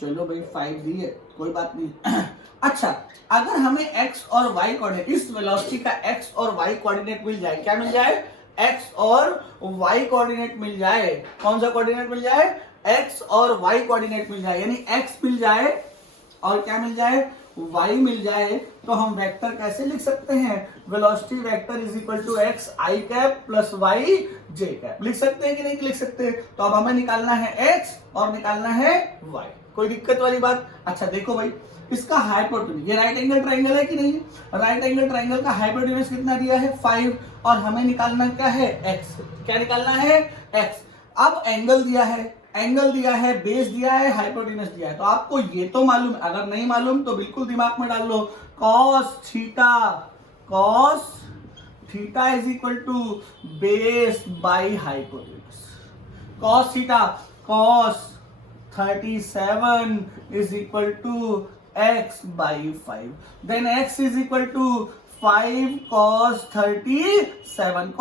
चलो भाई 5 दी है, कोई बात नहीं। अच्छा, अगर हमें x और y कोऑर्डिनेट, इस वेलोसिटी का x और y कोऑर्डिनेट मिल जाए, क्या मिल जाए? x और y कोऑर्डिनेट मिल जाए। कौन सा कोऑर्डिनेट मिल जाए? x और y कोऑर्डिनेट मिल जाए, यानी x मिल जाए और क्या मिल जाए? y मिल जाए। तो हम वेक्टर कैसे लिख सकते हैं? Velocity vector is equal to x i cap plus y j cap. लिख सकते हैं कि नहीं लिख सकते? तो अब हमें निकालना है x और निकालना है y। कोई दिक्कत वाली बात? अच्छा देखो भाई, इसका हाइपोटेन्यूज, ये राइट एंगल ट्राइंगल है कि नहीं? राइट एंगल ट्राइंगल का हाइपोटेन्यूज कितना दिया है? 5, और हमें निकालना क्या है? x। क्या निकालना है? x। अब एंगल दिया है, एंगल दिया है, बेस दिया है, हाइपोटेनस दिया है। तो आपको ये तो मालूम है, अगर नहीं मालूम तो बिल्कुल दिमाग में डाल लो, cos theta is equal to base by hypotenuse. Cos 37 is equal to x by 5. Then x is equal to 5 cos 37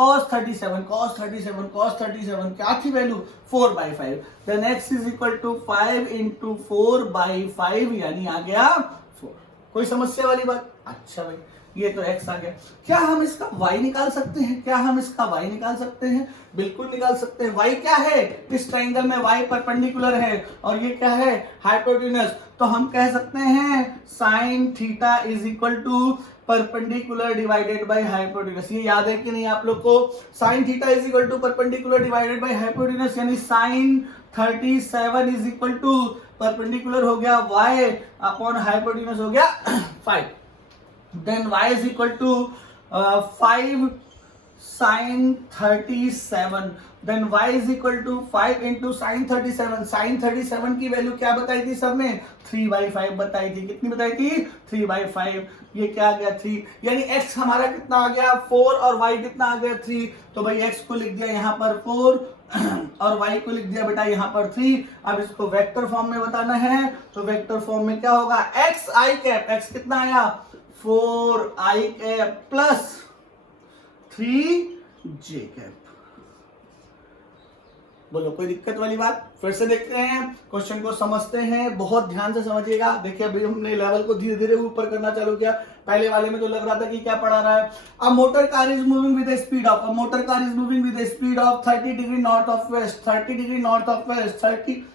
क्या थी value 4 by 5. Then x is equal to 5 into 4 by 5 यानी आ गया 4। कोई समस्या वाली बात? अच्छा भाई, ये तो x आ गया। क्या हम इसका y निकाल सकते हैं? बिल्कुल निकाल सकते हैं। y क्या है? इस ट्रायंगल में y परपेंडिकुलर है और ये क्या है? हाइपोटेनस। तो हम कह सकते हैं sine theta is equal to perpendicular divided by hypotenuse. ये याद है कि नहीं आप लोग को? Sine theta is equal to perpendicular divided by hypotenuse, यानी sine 37 is equal to perpendicular हो गया y अपॉन हाइपोटेनस हो गया 5। Then y is equal to 5 sin 37. Then y is equal to 5 into sin 37. sin 37 की value क्या बताई थी सब में? 3/5 बताई थी। कितनी बताई थी? 3/5। ये क्या आ गया? 3। यानी x हमारा कितना आ गया? 4 और y कितना आ गया? 3। तो भाई x को लिख दिया यहाँ पर 4 और y को लिख दिया बेटा यहाँ पर 3। अब इसको वेक्टर फॉर्म में बताना है, तो वेक्टर फॉर्म में क्या होगा? x i कैप, x कितना आया? 4i cap plus 3j cap. बोलो कोई दिक्कत वाली बात? फिर से देखते हैं, क्वेश्चन को समझते हैं, बहुत ध्यान से समझिएगा। देखिए अभी हमने लेवल को धीरे धीरे ऊपर करना चालू किया। पहले वाले में तो लग रहा था कि क्या पढ़ा रहा है। A motor car is moving with speed of 30 degree north of west, 37 degree north of west, 37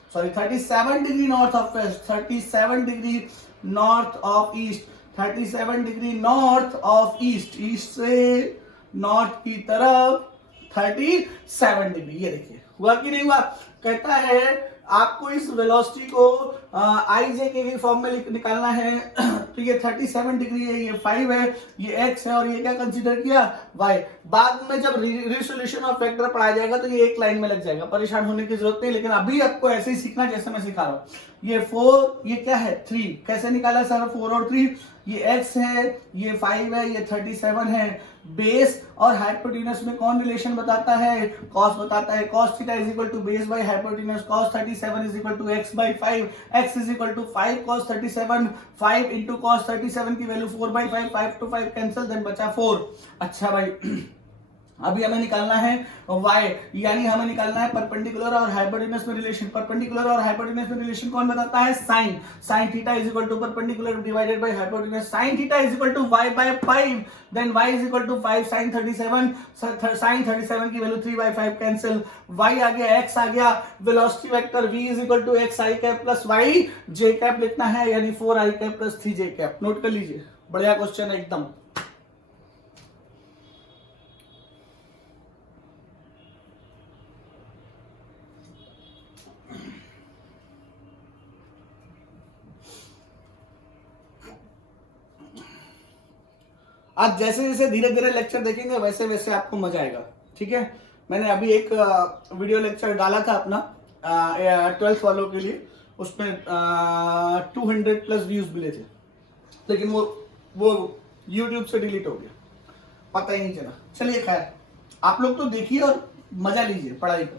degree north of east, 37 degree north of east, east से नॉर्थ की तरफ 37 डिग्री। ये देखिए हुआ कि नहीं हुआ? कहता है आपको इस वेलोसिटी को आई जे के फॉर्म में निकालना है। तो ये 37 डिग्री है, ये 5 है, ये x है और ये क्या कंसीडर किया? y। बाद में जब रिसोल्यूशन ऑफ वेक्टर पढ़ाया जाएगा तो ये एक लाइन में लग जाएगा, परेशान होने की जरूरत नहीं। लेकिन अभी आपको ऐसे ही सीखना जैसे मैं सिखा रहा हूं। ये 4, ये क्या है? 3। कैसे निकाला सर 4 और 3? ये x है, ये 5 है, ये 37 है। बेस और हाइपोटेनस में कौन रिलेशन बताता है? कॉस बताता है। cos theta is equal to base by hypotenuse, cos 37 is equal to x by 5, x is equal to 5 cos 37, 5 into cos 37 की वैल्यू 4/5, 5 to 5 कैंसिल, देन बचा 4। अच्छा भाई अभी हमें निकालना है y, यानी हमें निकालना है परपेंडिकुलर और हाइपोटेनस में रिलेशन। परपेंडिकुलर और हाइपोटेनस में रिलेशन कौन बताता है? Sine theta is equal to perpendicular divided by hypotenuse, sine theta is equal to y by 5, then y is equal to 5 sine 37, sine 37 की वैल्यू 3/5 कैंसिल, y आ गया, x आ गया, velocity vector v is equal to x i cap plus y j cap लिखना है, यानी 4i cap plus 3j cap. Note कर लीजिए, बढ़िया क्वेश्चन है एकदम। आप जैसे जैसे धीरे धीरे लेक्चर देखेंगे वैसे वैसे आपको मजा आएगा। ठीक है, मैंने अभी एक वीडियो लेक्चर डाला था अपना 12th वालों के लिए, उसमें 200+ व्यूज मिले थे, लेकिन वो YouTube से डिलीट हो गया, पता ही नहीं चला। चलिए खैर, आप लोग तो देखिए और मजा लीजिए पढ़ाई का।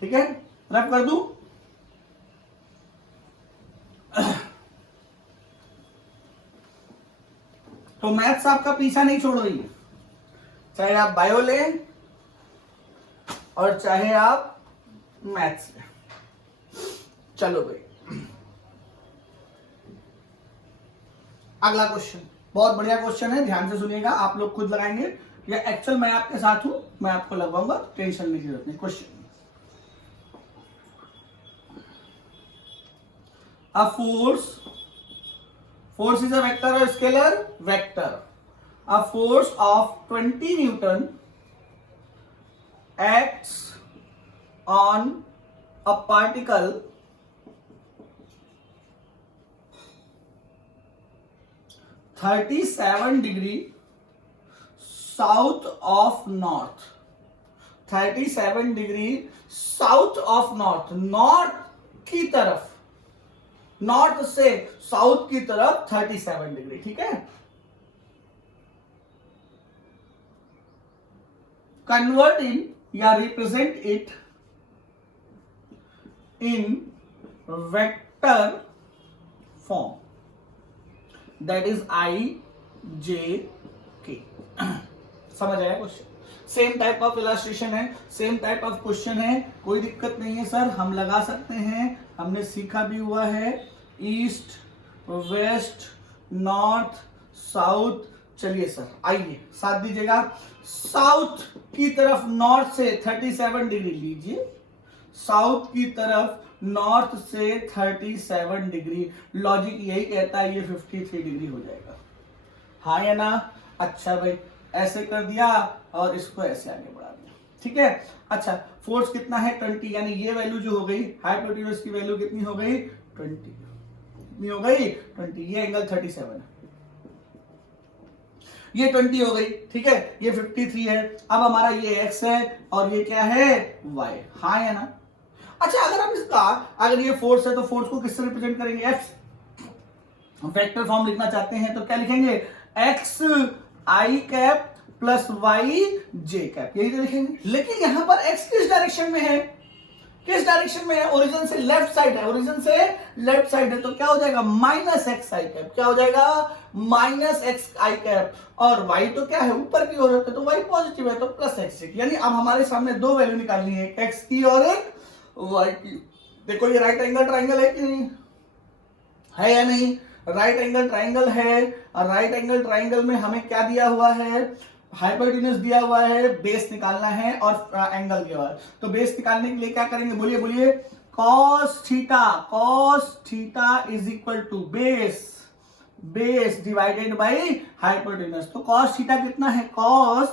ठीक है, रैप कर दूं? तो मैथ्स आपका पीछा नहीं छोड़ रही है, चाहे आप बायो लें और चाहे आप मैथ्स लें। चलो भाई अगला क्वेश्चन, बहुत बढ़िया क्वेश्चन है, ध्यान से सुनिएगा। आप लोग खुद लगाएंगे या एक्चुअल मैं आपके साथ हूं, मैं आपको लगवाऊंगा, टेंशन लेने की जरूरत नहीं। Question, a force is a vector or scalar? Vector. A force of 20 Newton acts on a particle (37 degree south of north). 37 degree south of north, north की तरफ, नॉर्थ से साउथ की तरफ 37 डिग्री, ठीक है। कन्वर्ट इन या represent it in vector form, that is i j k. समझ आया question? Same type of illustration है, सेम टाइप ऑफ क्वेश्चन है, कोई दिक्कत नहीं है सर, हम लगा सकते हैं, हमने सीखा भी हुआ है। East, west, north, south. चलिए सर आइए साथ दीजिएगा। साउथ की तरफ नॉर्थ से 37 डिग्री लीजिए, साउथ की तरफ नॉर्थ से 37 डिग्री, लॉजिक यही कहता है ये 53 डिग्री हो जाएगा, हाँ या ना? अच्छा भाई, ऐसे कर दिया और इसको ऐसे आगे बढ़ा दिया, ठीक है। अच्छा, फोर्स कितना है 20, यानी ये वैल्यू जो हो गई हाइपोटेन्यूज की वैल्यू कितनी हो गई 20, कितनी हो गई 20। ये एंगल 37 है, ये 20 हो गई, ठीक है। ये 53 है। अब हमारा ये x है और ये क्या है y, हाँ या ना? अच्छा, अगर हम इसका, अगर ये फोर्स है तो फोर्स को किससे रिप्रेजेंट करेंगे? f। वेक्टर फॉर्म लिखना चाहते हैं तो क्या लिखेंगे? x I cap plus Y J cap, यही तो लिखेंगे। लेकिन यहां पर x किस डायरेक्शन में है? किस डायरेक्शन में है? ओरिजिन से लेफ्ट साइड है, ओरिजिन से लेफ्ट साइड है, तो क्या हो जाएगा माइनस एक्स आई कैप। क्या हो जाएगा? माइनस एक्स आई कैप। और y तो क्या है ऊपर की ओर होता है, तो y पॉजिटिव है तो प्लस एक्स। यानी अब हमारे सामने दो वैल्यू निकालनी है, एक x की और एक y की। देखो ये राइट एंगल ट्राइंगल है कि नहीं है, या नहीं? राइट एंगल ट्राइंगल है, और राइट एंगल ट्राइंगल में हमें क्या दिया हुआ है? हाइपोटेन्यूज दिया हुआ है, बेस निकालना है और एंगल दिया हुआ है। तो बेस निकालने के लिए क्या करेंगे? बोलिए बोलिए। Cos theta is equal to base divided by hypotenuse. तो कॉस थीटा कितना है? कॉस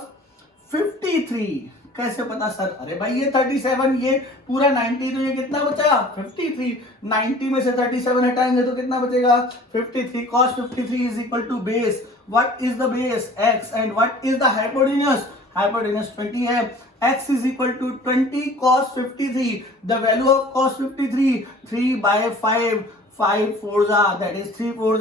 53। कैसे पता सर? अरे भाई ये 37, ये पूरा 90, तो ये कितना बचा 53। 90 में से 37 हटाएंगे तो कितना बचेगा 53। cos 53 is equal to base. What is the base? x. And what is the hypotenuse? Hypotenuse 20 है। x is equal to 20 cos 53. The value of cos 53 3/5, 5 4 that is 3 4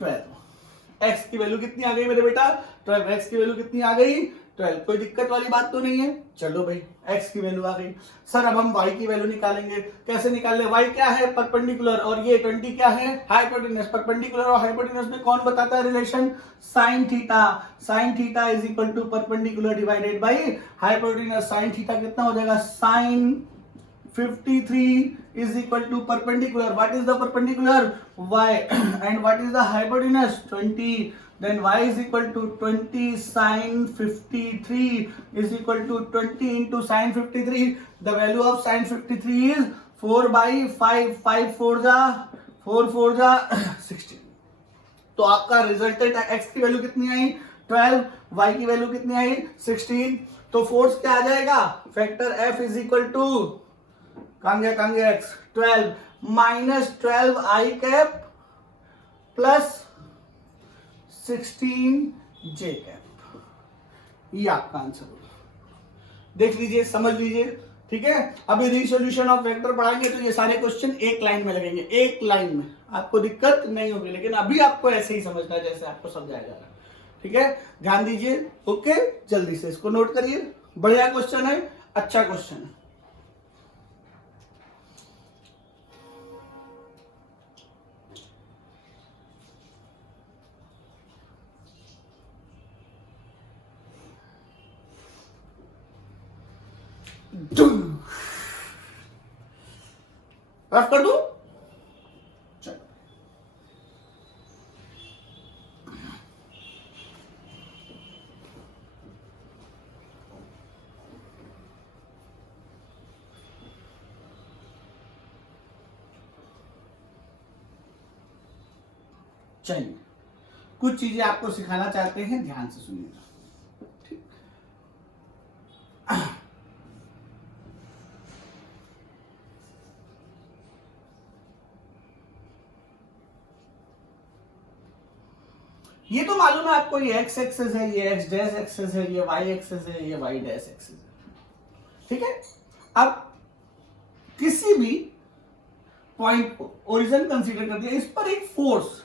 12। x की वैल्यू कितनी आ गई मेरे बेटा? 12। x की वैल्यू कितनी आ गई? 12। कोई दिक्कत वाली बात तो नहीं है? चलो भाई, x की वैल्यू आ गई। सर अब हम y की वैल्यू निकालेंगे। कैसे निकाल ले? y क्या है? परपेंडिकुलर, और ये 20 क्या है? हाइपोटेन्यूज। परपेंडिकुलर और हाइपोटेन्यूज में कौन बताता है relation? Sine theta is equal to perpendicular divided by hypotenuse. Sine theta कितना हो जाएगा? Sine 53 is equal to perpendicular. What is the perpendicular? Y. And what is the hypotenuse? 20. Then y is equal to 20 sin 53 is equal to 20 into sin 53. The value of sin 53 is 4/5. 5 4 4 4 16. तो आपका resultant x की value कितनी आई? 12। y की value कितनी आई? 16। तो force क्या आ जाएगा? Vector F is equal to कहां गया x 12 minus 12 I cap plus 16 J cap. ये आपका आंसर होगा। देख लीजिए, समझ लीजिए, ठीक है। अभी रीसोल्यूशन ऑफ वेक्टर पढ़ाएंगे तो ये सारे क्वेश्चन एक लाइन में लगेंगे, एक लाइन में, आपको दिक्कत नहीं होगी। लेकिन अभी आपको ऐसे ही समझना है जैसे आपको समझाया जा रहा है, ठीक है। ध्यान दीजिए, ओके। जल्दी से इसको नोट करिए, बढ़िया क्वेश्चन है, अच्छा क्वेश्चन है। रफ कर दूं? चलो, चलिए कुछ चीजें आपको सिखाना चाहते हैं, ध्यान से सुनिएगा। ये तो मालूम है आपको, ये x एक्सेस है, ये x डैश एक्सेस है, ये y एक्सेस है, ये y डैश एक्सेस है। ठीक है। अब किसी भी पॉइंट को ओरिजिन कंसीडर कर दिया, इस पर एक फोर्स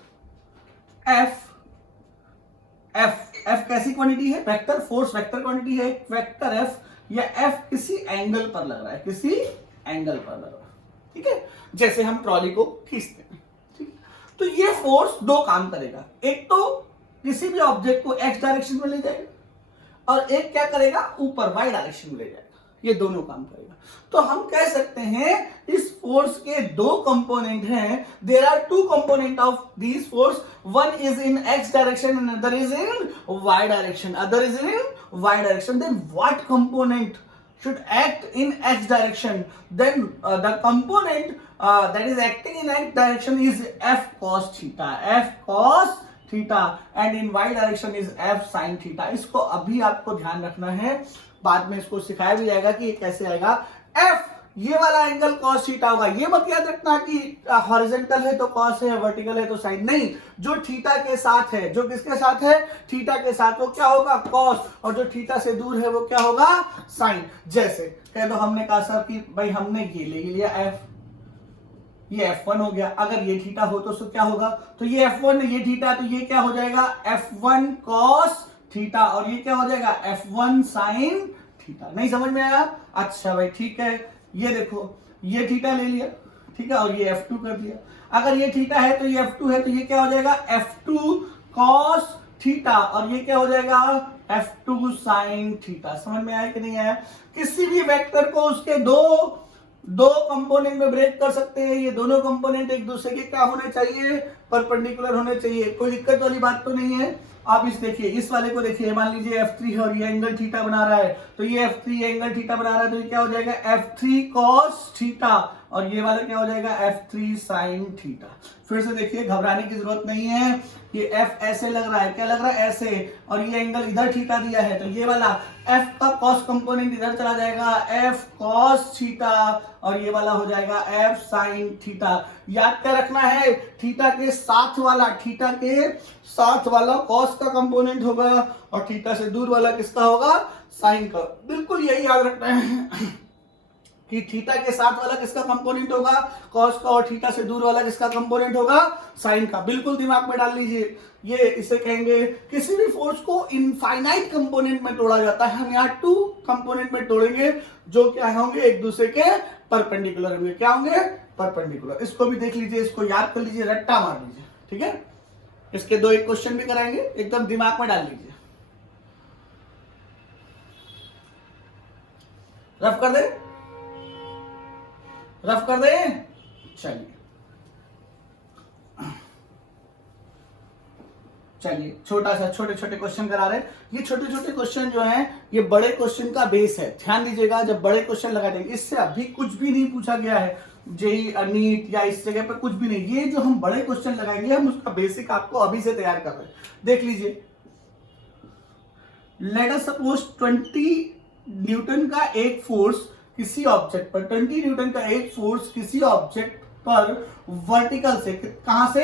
एफ कैसी क्वांटिटी है, वेक्टर फोर्स वेक्टर क्वांटिटी है, वेक्टर एफ या एफ किसी एंगल पर लग रहा है, किसी एंगल पर लग रहा है, ठीक है। जैसे हम ट्रॉली को खींचते हैं, ठीक है। तो ये फोर्स दो काम करेगा, एक तो किसी भी ऑब्जेक्ट को एक्स डायरेक्शन में ले जाएगा और एक क्या करेगा, ऊपर वाई डायरेक्शन में ले जाएगा, ये दोनों काम करेगा। तो हम कह सकते हैं इस फोर्स के दो कंपोनेंट हैं, there are two component of this force, one is in X direction and other is in Y direction, other is in Y direction. Then what component should act in x direction? Then the component that is acting in x direction is f cos theta, f cos theta, and in y direction is f sin theta. इसको अभी आपको ध्यान रखना है, बाद में इसको सिखाया भी जाएगा कि ये कैसे आएगा। f ये वाला एंगल cos थीटा होगा, ये मत याद रखना कि हॉरिजॉन्टल है तो cos है, वर्टिकल है तो sin, नहीं, जो थीटा के साथ है, जो किसके साथ है, थीटा के साथ, वो क्या होगा, cos, और जो थीटा से दूर है वो क्या होगा, sin। जैसे कह दो हमने कहा सर कि भाई हमने ये ले लिया f, ये f1 हो गया, अगर ये थीटा हो तो क्या होगा, तो ये f1 ये थीटा, तो ये क्या हो जाएगा f1 cos थीटा, और ये क्या हो जाएगा f1 sin थीटा। नहीं समझ में आया? अच्छा भाई ठीक है, ये देखो ये थीटा ले लिया, ठीक है, और ये f2 कर दिया, अगर ये थीटा है तो ये f2 है, तो ये क्या हो जाएगा f2 cos थीटा, और ये क्या हो जाएगा f2 sin थीटा। समझ में आया कि नहीं आया? किसी भी वेक्टर को उसके दो कंपोनेंट में ब्रेक कर सकते हैं, ये दोनों कंपोनेंट एक दूसरे के क्या होने चाहिए, परपेंडिकुलर होने चाहिए, कोई दिक्कत वाली बात तो नहीं है। आप इस देखिए, इस वाले को देखिए, मान लीजिए f3 है और ये एंगल थीटा बना रहा है, तो ये f3 एंगल थीटा बना रहा है, तो ये क्या हो जाएगा f3 cos थीटा, और ये वाला क्या हो जाएगा f3 sin थीटा। फिर से देखिए, घबराने की जरूरत नहीं है, ये f ऐसे लग रहा है, क्या लग रहा है, ऐसे, और ये एंगल इधर थीटा दिया है, तो ये वाला f का cos कंपोनेंट इधर चला जाएगा, f cos थीटा, और ये वाला हो जाएगा f sin थीटा। याद क्या रखना है, थीटा के साथ वाला cos का कंपोनेंट होगा और थीटा से दूर वाला किसका होगा, sin का। बिल्कुल यही याद रखना है कि थीटा के साथ वाला किसका कंपोनेंट होगा, cos का, और थीटा से दूर वाला किसका कंपोनेंट होगा, sin का। बिल्कुल दिमाग में डाल लीजिए। ये इसे कहेंगे, किसी भी फोर्स को इनफाइनाइट कंपोनेंट में तोड़ा जाता है, हम यहाँ टू कंपोनेंट में तोड़ेंगे जो क्या होंगे, एक दूसरे के परपेंडिकुलर होंगे। क्या होंगे, परपेंडिकुलर। इसको भी देख लीजिए, इसको याद कर लीजिए, रट्टा मार लीजिए, ठीक है। इसके दो एक क्वेश्चन भी कराएंगे, एकदम दिमाग में डाल लीजिए। रफ कर दे, रफ कर दे, चलिए छोटे छोटे क्वेश्चन करा रहे हैं। ये छोटे छोटे क्वेश्चन जो हैं, ये बड़े क्वेश्चन का बेस है। ध्यान दीजिएगा, जब बड़े क्वेश्चन लगा देंगे, इससे अभी कुछ भी नहीं पूछा गया है, जेई नीट या इस जगह पर कुछ भी नहीं। ये जो हम बड़े क्वेश्चन लगाएंगे, हम उसका बेसिक आपको अभी से तैयार कर रहे हैं। देख लीजिए, लेट अस सपोज 20 न्यूटन का एक फोर्स किसी ऑब्जेक्ट पर, 20 न्यूटन का एक फोर्स किसी ऑब्जेक्ट पर वर्टिकल से, कहां से,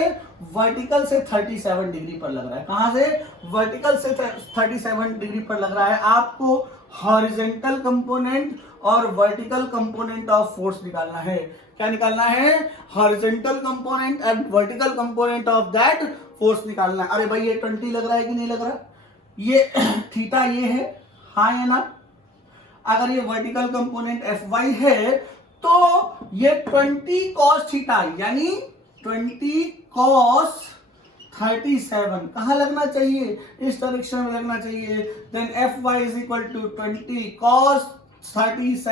वर्टिकल से 37 डिग्री पर लग रहा है। कहां से, वर्टिकल से 37 डिग्री पर लग रहा है। आपको हॉरिजॉन्टल कंपोनेंट और वर्टिकल कंपोनेंट ऑफ फोर्स निकालना है। क्या निकालना है, horizontal component and vertical component of that force निकालना है। अरे भाई ये 20 लग रहा है कि नहीं लग रहा, ये थीटा ये है, हाँ या ना। अगर ये वर्टिकल कंपोनेंट Fy है तो ये 20 cos थीटा यानी 20 cos 37 कहां लगना चाहिए, इस डायरेक्शन में लगना चाहिए। Then Fy is equal to 20 cos 37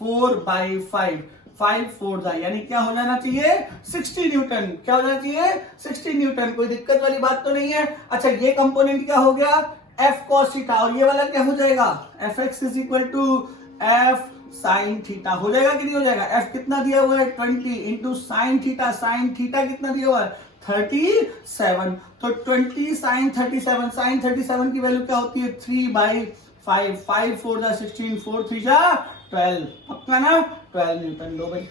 4/5 5 4 यानी क्या हो जाना चाहिए, 60 न्यूटन। क्या हो जाना चाहिए, 60 न्यूटन। कोई दिक्कत वाली बात तो नहीं है। अच्छा, ये कंपोनेंट क्या हो गया, f cos थीटा, और ये वाला क्या हो जाएगा, fx is equal to f sin theta. हो जाएगा कि नहीं हो जाएगा, f कितना दिया हुआ है 20 into sine theta, sign theta कितना दिया हुआ है 37, तो 20 sin 37, sin 37 की वैल्यू क्या होती है 3/5, 5 4 16, 4 3 12, पक्का ना, 12 न्यूटन। लो भाई,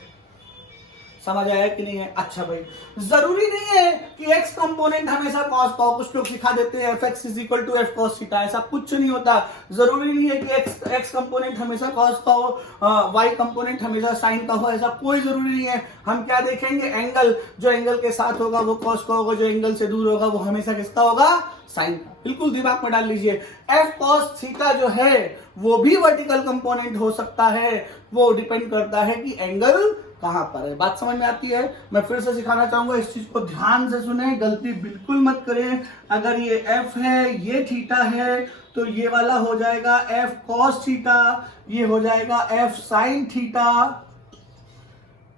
समझ आया कि नहीं है? अच्छा भाई, जरूरी नहीं है कि एक्स कंपोनेंट हमेशा कॉस का हो। कुछ लोग सिखा देते हैं F X is equal to F cos theta, ऐसा कुछ नहीं होता। जरूरी नहीं है कि एक्स कंपोनेंट हमेशा कॉस का हो, वाई कंपोनेंट हमेशा साइन का हो, ऐसा कोई जरूरी नहीं है। हम क्या देखेंगे, एंगल, जो एंगल के साथ होगा वो कॉस का होगा, जो एंगल से दूर होगा वो हमेशा किसका होगा, साइन का। बिल्कुल दिमाग में डाल लीजिए। एफ कॉस थीटा जो है वो भी वर्टिकल कंपोनेंट हो सकता है, वो डिपेंड करता है कि एंगल कहां पर है। बात समझ में आती है? मैं फिर से सिखाना चाहूंगा, इस चीज को ध्यान से सुने, गलती बिल्कुल मत करें। अगर ये एफ है, ये थीटा है, तो ये वाला हो जाएगा एफ कॉस थीटा, ये हो जाएगा एफ साइन थीटा।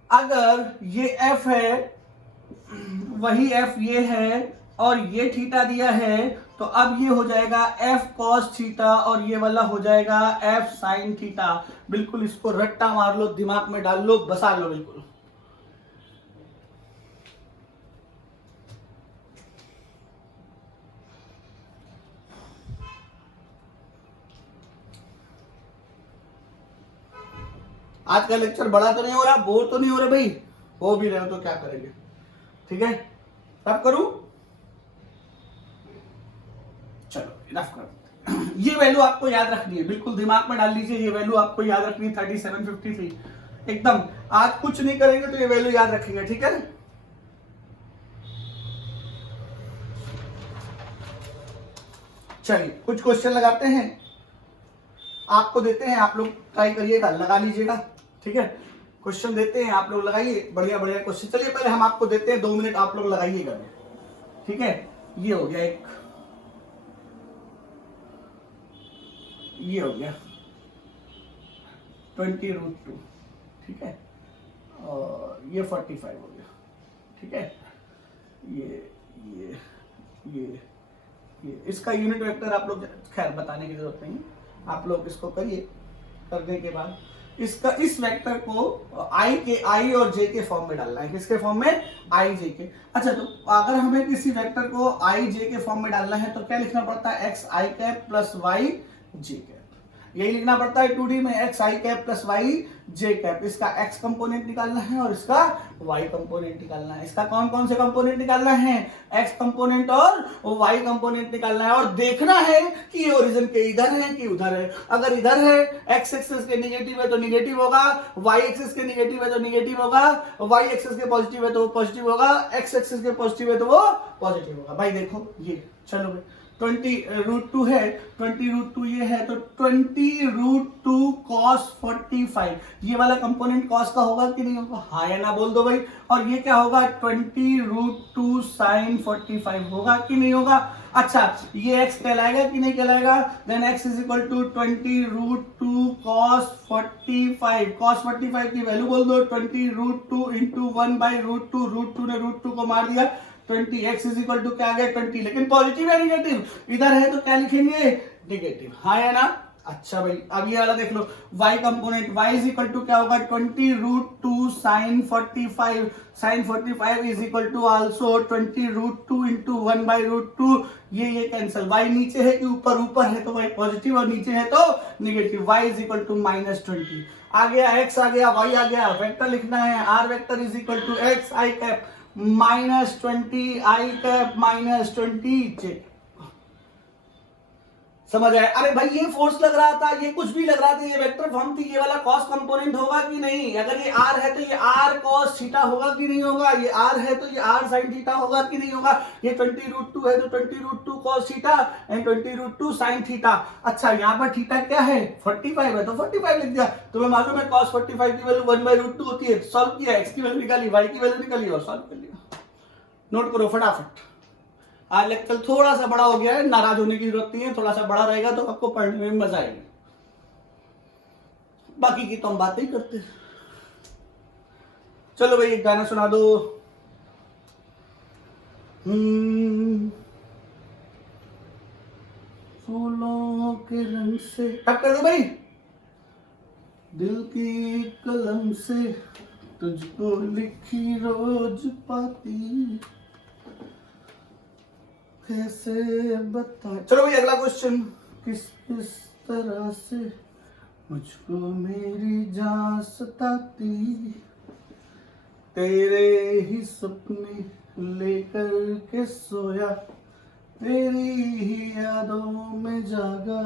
अगर ये एफ है, वही एफ ये है, और ये थीटा दिया है, तो अब ये हो जाएगा एफ कॉस थीटा, और ये वाला हो जाएगा एफ साइन थीटा। बिल्कुल इसको रट्टा मार लो, दिमाग में डाल लो, बसा लो बिल्कुल। आज का लेक्चर बड़ा तो नहीं हो रहा, बोर तो नहीं हो रहे भाई? हो भी रहे हो तो क्या करेंगे? ठीक है, तब करूं? चलो इनफ कर। ये वैल्यू आपको याद रखनी है, बिल्कुल दिमाग में डाल लीजिए। ये वैल्यू आपको याद रखनी है 3753 एकदम। आज कुछ नहीं करेंगे तो ये वैल्यू याद रखेंगे, ठीक है? चलिए कुछ क्वेश्चन लगाते हैं, आपको देते हैं, आप लोग ट्राई करिएगा, लगा लीजिएगा, ठीक है? क्वेश्चन देते हैं, आप लोग लगाइए, बढ़िया बढ़िया क्वेश्चन। चलिए पहले हम आपको देते हैं, 2 मिनट आप लोग लगाइएगा, ठीक है? ये हो गया एक, ये हो गया 20√2, ठीक है? और ये 45 हो गया, ठीक है? ये इसका यूनिट वेक्टर आप लोग, खैर बताने की जरूरत नहीं, आप लोग इसको करिए। करने के बाद इसका, इस वेक्टर को आई और जे के फॉर्म में डालना है। किसके फॉर्म में? आई जे के। अच्छा, तो अगर हमें किसी वेक्टर को आई जे के फॉर्म में डालना है तो क्या लिखना पड़ता है? एक्स आई कैप प्लस वाई जे कैप, यही लिखना पड़ता है 2D में, एक्स आई कैप प्लस वाई जे कैप। इसका एक्स कंपोनेंट निकालना है और इसका वाई कंपोनेंट निकालना है। इसका कौन कौन से कंपोनेंट निकालना है? एक्स कंपोनेंट और वाई कंपोनेंट निकालना है, और देखना है कि ये ओरिजिन के इधर है कि उधर है। अगर इधर है, एक्स एक्सिस के नेगेटिव है तो नेगेटिव होगा, वाई एक्सिस के नेगेटिव है तो नेगेटिव होगा, वाई एक्सिस के पॉजिटिव है तो वो पॉजिटिव होगा, एक्स एक्सिस के पॉजिटिव है तो वो पॉजिटिव होगा। भाई देखो ये, चलो भाई 20√2 है, 20√2 ये है, तो 20√2 cos 45, ये वाला कंपोनेंट cos का होगा कि नहीं होगा? हाँ या ना बोल दो भाई। और ये क्या होगा? 20√2 sin 45 होगा कि नहीं होगा? अच्छा, ये x कहलाएगा कि नहीं कहलाएगा? Then x is equal to 20√2 cos 45। cos 45 की वैल्यू बोल दो, 20√2 इंटू 1/√2, √2 ने √2 को मार दिया, 20x इज इक्वल टू क्या आ गया? 20। लेकिन पॉजिटिव या निगेटिव? इधर है तो क्या लिखेंगे? नेगेटिव। हाँ या ना? अच्छा भाई, अब ये वाला देख लो, y component, y is equal to क्या होगा? 20√2 sin 45, sin 45 is equal to also 20√2 into 1/√2। ये कैंसिल, y नीचे है कि ऊपर? ऊपर है तो y पॉजिटिव, और नीचे है तो negative. y is equal to -20 आ गया, x आ गया, y आ गया। वेक्टर लिखना है, r vector is equal to x I cap -20 I cap -20 J. समझ आए? अरे भाई ये फोर्स लग रहा था, ये कुछ भी लग रहा था, ये वेक्टर फॉर्म थी, ये वाला कॉस कंपोनेंट होगा कि नहीं? अगर ये r है तो ये r cos थीटा होगा कि नहीं होगा? ये r है तो ये r sin थीटा होगा कि नहीं होगा? ये 20√2 है तो 20√2 cos theta and 20√2 sin theta. अच्छा, यहाँ पर थीटा क्या है? 45 है तो 45 लिख दिया। तुम्हें मालूम है cos 45 की वैल्यू 1/√2 होती है। सॉल्व किया, x की वैल्यू निकाली, y की वैल्यू निकाली और सॉल्व कर लिया। नोट करो फटाफट। आज लेक्चर थोड़ा सा बड़ा हो गया है, नाराज होने की जरूरत नहीं है, थोड़ा सा बड़ा रहेगा तो आपको पढ़ने में मजा आएगा। बाकी की तो हम बातें ही करते हैं। चलो भाई एक गाना सुना दो। फूलों के रंग से, टप कर दो भाई। दिल की कलम से तुझको लिखी रोज पाती, कैसे बता। चलो भाई अगला क्वेश्चन, किस तरह से मुझको मेरी जान सताती। तेरे ही सपने लेकर के सोया, तेरी ही यादों में जागा,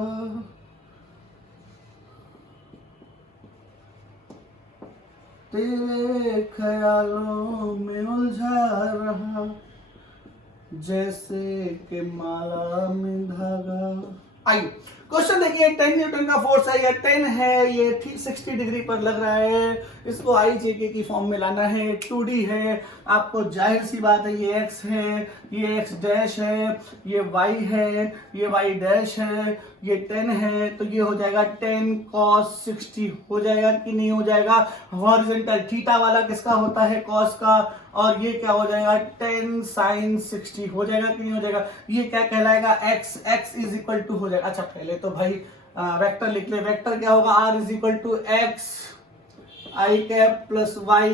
तेरे ख्यालों में उलझा रहा, जैसे कि माला में धागा। आइए क्वेश्चन देखिए, 10 न्यूटन का फोर्स है, ये 10 है, ये 60 डिग्री पर लग रहा है, इसको आई जे के की फॉर्म में लाना है, 2D है, आपको जाहिर सी बात है ये x है, ये x डैश है, ये y है, ये y डैश है, ये 10 है, तो ये हो जाएगा 10 cos 60 हो जाएगा कि नहीं हो जाएगा। हॉरिजॉन्टल थीटा वाला किसका होता है, cos का, और ये क्या हो जाएगा 10 sin 60 हो जाएगा कि नहीं हो जाएगा। ये क्या कहलाएगा, x इज इक्वल टू हो जाएगा। अच्छा पहले तो भाई वेक्टर लिख ले, वेक्टर क्या होगा, r is equal to x i cap plus y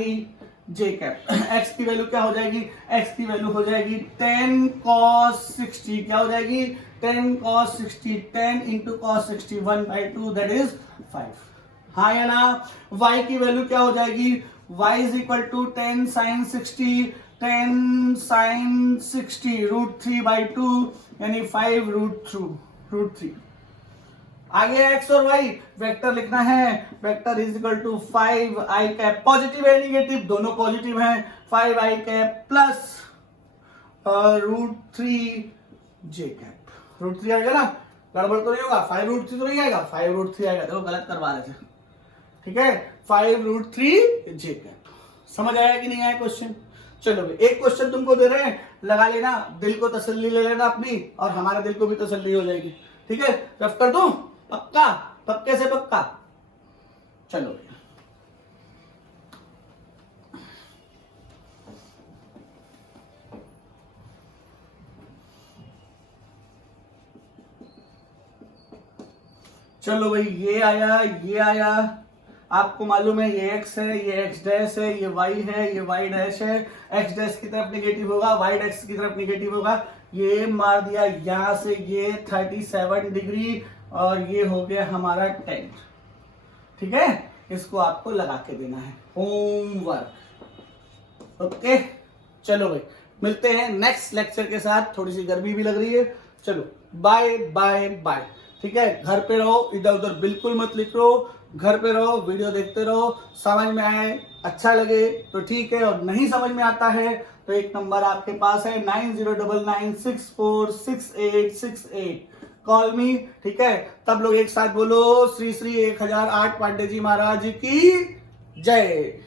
j cap. x की वैल्यू क्या हो जाएगी, x की वैल्यू हो जाएगी 10 cos 60, क्या हो जाएगी 10 cos 60, 10 into cos 60 1/2 that is 5। हाँ या ना। y की वैल्यू क्या हो जाएगी, y is equal to 10 sin 60, 10 sin 60 √3/2 यानी 5 √3। आगे x और y वेक्टर लिखना है, vector is equal to 5 i cap, positive है निगेटिव दोनों पॉजिटिव हैं, 5 i cap plus √3 j cap. √3 आएगा ना, गड़बड़ तो नहीं होगा, 5 √3 तो नहीं आएगा, 5 √3 आएगा, देखो गलत करवा रहे थे, ठीक है 5 √3 j कैप। समझ आया कि नहीं आया क्वेश्चन। चलो भाई एक क्वेश्चन तुमको दे रहे हैं, लगा लेना, दिल को तसल्ली ले लेना अपनी, और हमारे दिल को भी तसल्ली हो जाएगी, ठीक है। रफ कर दूं, पक्का, पक्के से पक्का। चलो भाई चलो भाई, ये आया, ये आया, आपको मालूम है ये x है, ये x डैश है, ये y है, ये y डैश है, x डैश की तरफ निगेटिव होगा, y डैश की तरफ निगेटिव होगा, ये मार दिया यहां से, ये 37 डिग्री, और ये हो गया हमारा 10, ठीक है। इसको आपको लगा के देना है, होमवर्क, ओके। चलो भाई मिलते हैं नेक्स्ट लेक्चर के साथ, थोड़ी सी गर्मी भी लग रही है, चलो बाय बाय बाय, ठीक है। घर पे रहो, इधर उधर बिल्कुल मत लिख लो, घर पे रहो, वीडियो देखते रहो, समझ में आए अच्छा लगे तो ठीक है, और नहीं समझ में आता है तो एक नंबर आपके पास है 9099646868, कॉल मी, ठीक है। तब लोग एक साथ बोलो, श्री श्री 1008 पांडे जी महाराज की जय।